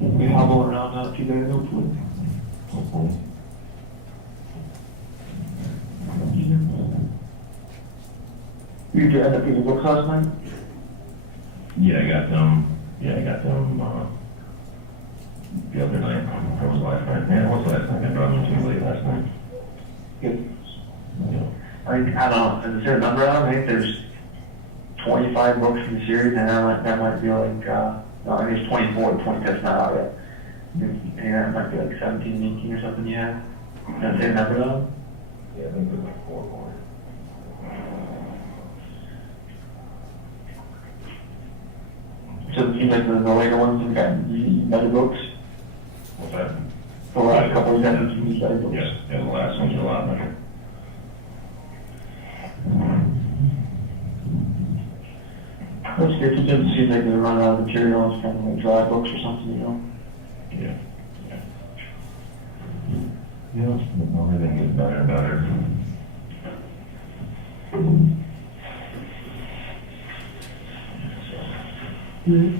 We hobble around out to there, hopefully. Hopefully. You end up getting books last night? Yeah, I got them, the other night, that was last night, yeah, it was last night, I brought them too late last night. Good. Yeah. I don't know, is there a number on it? I think there's 25 books in the series, and that might be like, no, I think it's 24, the 25th's not out yet. And that might be like 17, 18 or something you have. That's the number on? Yeah, I think there's like 4 more. So it seems like the later ones have gotten better books. What's that? The last couple of them have used better books. Yes, yeah, the last one's a lot better. That's good, it doesn't seem like they're running out of material, it's kind of like dry books or something, you know? Yeah. Yeah, everything gets better and better.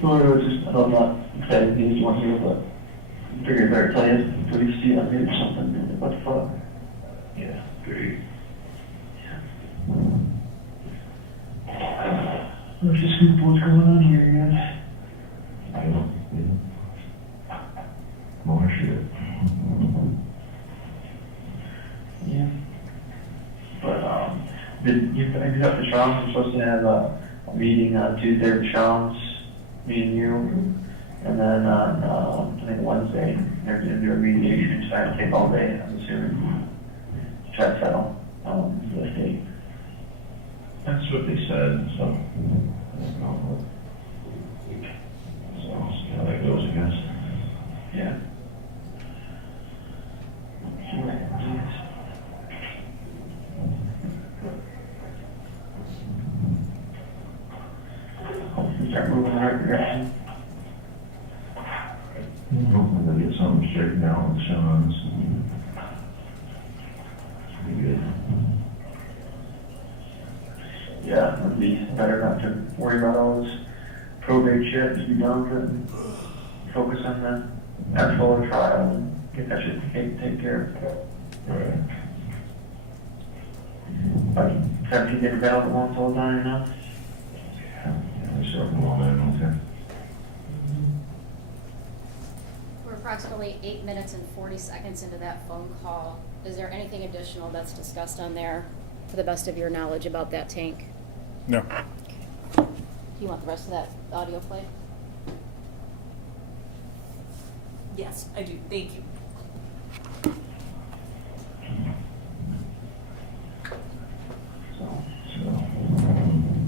Or it was just, I'm not excited to be this one here, but I figured I'd better tell you, so you see it on here or something, and what the fuck? Yeah, great. Let's just see what's going on here again. Yeah. More shit. Yeah. But, you got the Shawns, we're supposed to have a meeting on Tuesday with Shawns, me and you, and then on, I think Wednesday, they're gonna do a mediation, so it'll take all day, I'm assuming, to try to settle, the date. That's what they said, so. I don't know. So, see how that goes, I guess. Yeah. the right direction. Hopefully they'll get something straightened out with Sean's. Be good. Yeah, it'd be better not to worry about all this probate shit, just be done with it and focus on the actual trial and get that shit taken care of. Right. Like 17 different battles at once all the time, you know? Yeah, there's something on that, okay. We're approximately 8 minutes and 40 seconds into that phone call. Is there anything additional that's discussed on there, to the best of your knowledge, about that tank? No. Do you want the rest of that audio played? Yes, I do, thank you. So,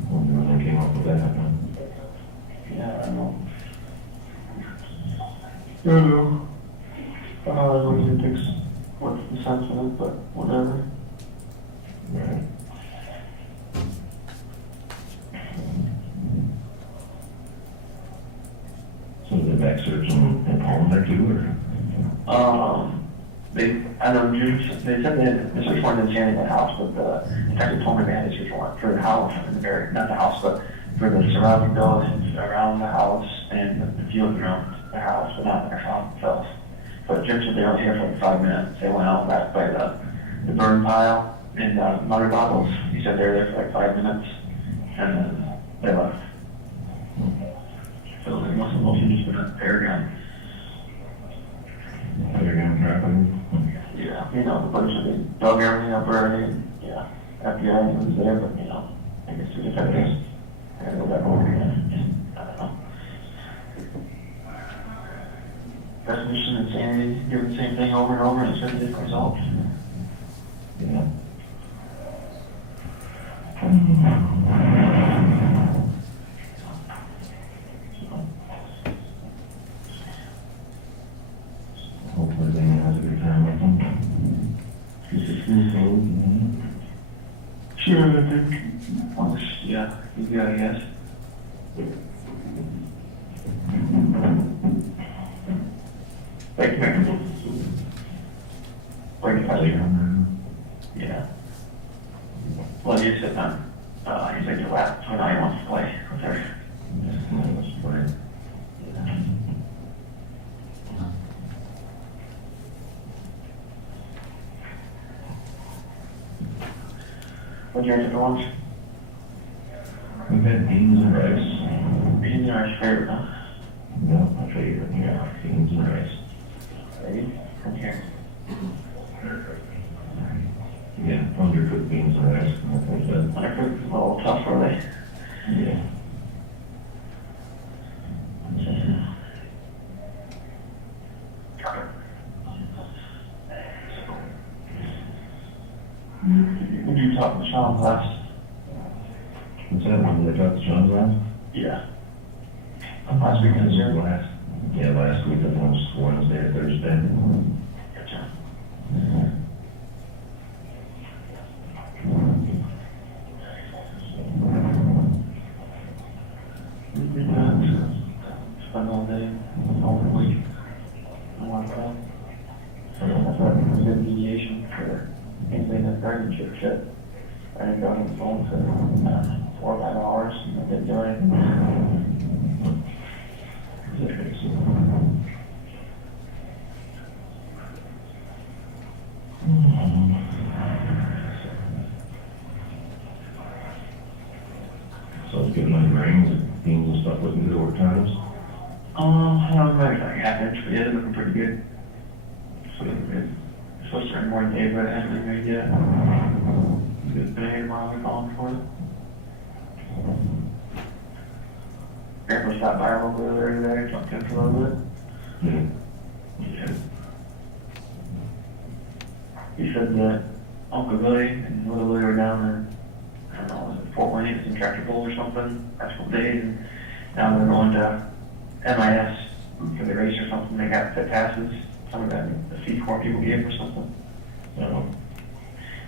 When they came up with that, huh? yeah, I know. I don't know. I don't really think what's the sense of it, but whatever. Right. So the back search in Holland there too, or? I know Jude, they said they had the search warrant in the Shannon house, but the detective told me they had a search warrant for the house, in the very, not the house, but for the surrounding buildings around the house and the field around the house, but not their house itself. But Jim said they were here for like 5 minutes. They went out back by the burn pile and mother bottles. He said they were there for like 5 minutes, and then they left. So they must have mostly just been a paragon. They're gonna trap them? Yeah, you know, the bunch of they dug everything up already. Yeah, FBI was there, but you know, I guess the detectives had to go back over again. I don't know. Definition of insanity, doing the same thing over and over and expecting different results. Yeah. Hopefully they has a good time with them. Sure, I think. Yeah, you got, I guess. Thank you. Wait, yeah. Well, you said, you said your lap, so now he wants to play with her. What'd you have for lunch? We've had beans and rice. Beans are our favorite, huh? No, my favorite, yeah, beans and rice. Ready? From here. Yeah, undercooked beans and rice. That's what it said. Undercooked, a little tough, were they? Yeah. Would you talk to Sean last? What's that, when they talked to Sean's last? Yeah. Last weekend, sir? Last week, that was Wednesday or Thursday. Gotcha. Spend all day, all week. I want to call. That's why I think it's a good mediation for anything that's guardianship shit. I didn't go on the phone for 4 or 5 hours and I didn't do anything. So it's getting like rains and beans and stuff looking good over times. I don't know, like half inch, but yeah, they're looking pretty good. It's looking good. It's supposed to rain more today, but it hasn't been rained yet. It's been 8 miles we're calling for it. Grandpa stopped by a little bit earlier today, talked to him for a little bit. Yeah. Yeah. He said that Uncle Billy and Little Billy were down in, I don't know, was it Fort Wayne, some tractor pulls or something, last couple days, and now they're going to MIS for the race or something. They got the passes, some of that, the C4 people gave or something. So,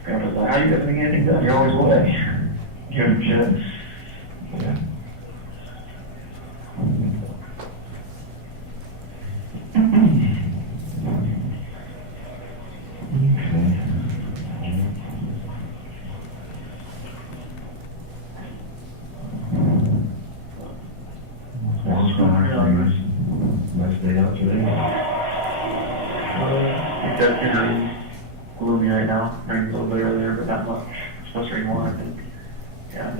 Grandpa's like, how you gonna get anything done? You're always away. Give him shit. Yeah. out today? It does get really gloomy right now. Rained a little bit earlier, but not much. It's supposed to rain more, I think. Yeah.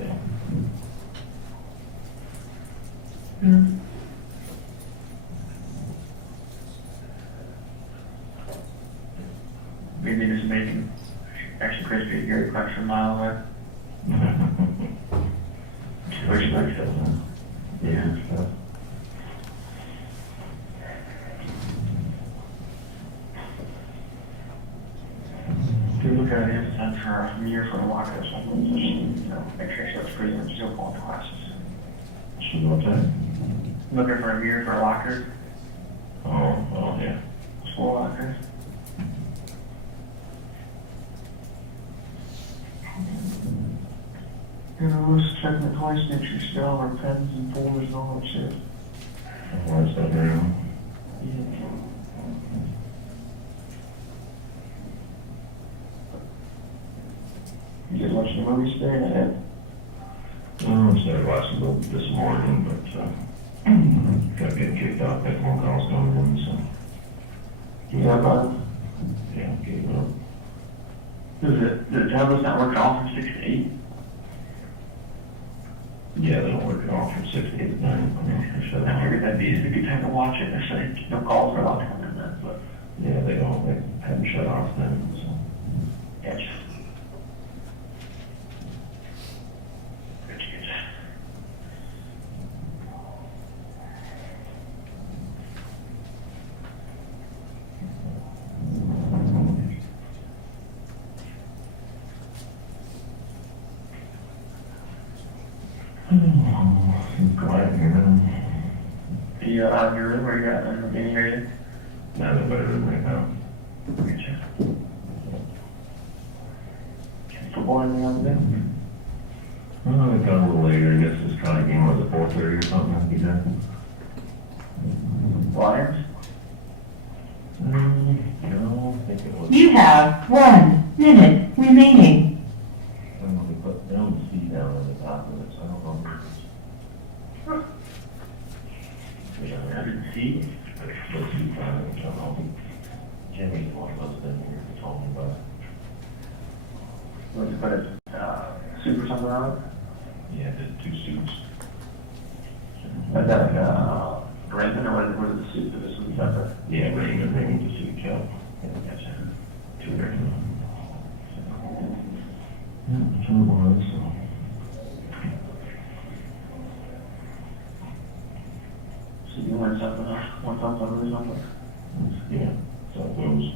Maybe just making extra crispy Gary Clark from a mile away. Which makes sense. Yeah. Do look at it as time for a year for a locker or something, just, you know, make sure she looks pretty when she's still going to classes. She's what's that? Looking for a mirror for a locker, Oh, yeah. school locker. You know, let's check the toy stitcher still, our pens and folders and all that shit. What's that now? You guys watching the movies today, not yet? I started watching a little bit this morning, but, got getting kicked off, that phone call's coming in, so. Yeah, but, Yeah, gave up. the tablet's not working all from 6 to 8? Yeah, they don't work at all from 6 to 8 at night. I shut it I off. figured that'd be a good time to watch it, I said, no calls are allowed to come in then, but, Yeah, they don't, they haven't shut off then, so. yeah, just. Good, good. It's quiet here now. Are you out of your room or you got in the meeting area? Not in the bedroom right now. Gotcha. Football anything on the day? Oh, it got a little later, I guess this kind of game was at 4:30 or something, I think that. Lions? No, I think it was. You have 1 minute remaining. I don't know, they put down the C down on the top of it, so I don't know. Yeah, I didn't see. let's see, I don't know. Jimmy's the one that's been here to tell me about it. Was it put a, soup or something on it? Yeah, did 2 suits. Is that like a Brandon or what is the soup that this one's separate? Yeah, Raymond, the suit, Joe. Yeah, gotcha. 2 Raymond. Yeah, that's what it was, so. So you learn something, one something, lose something. Yeah, so it goes.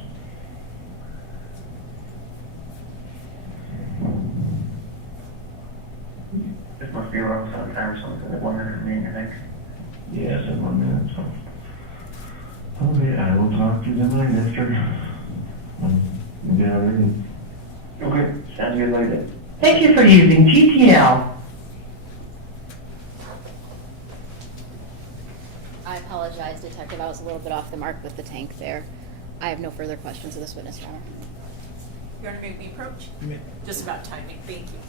This must be around 7 times or something, like 1 minute remaining, I think. Yeah, 7 more minutes, so. Okay, I will talk to them later after. Yeah, ready. Okay, sounds good later. Thank you for using GTL. I apologize, Detective. I was a little bit off the mark with the tank there. I have no further questions of this witness, Your Honor. You want to make the approach? You may- Just about timing, thank you.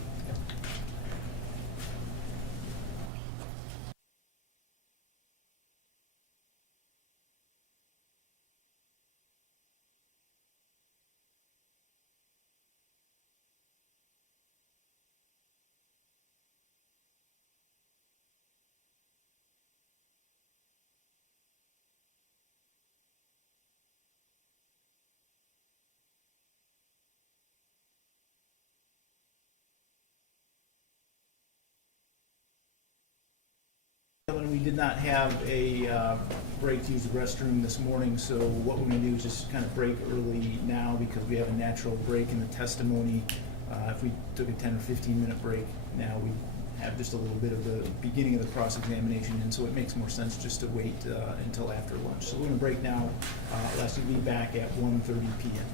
We did not have a break to use the restroom this morning, so what we're going to do is just kind of break early now because we have a natural break in the testimony. If we took a 10 or 15-minute break now, we'd have just a little bit of the beginning of the cross-examination, and so it makes more sense just to wait until after lunch. So we're going to break now. I'll ask you to be back at 1:30 p.m.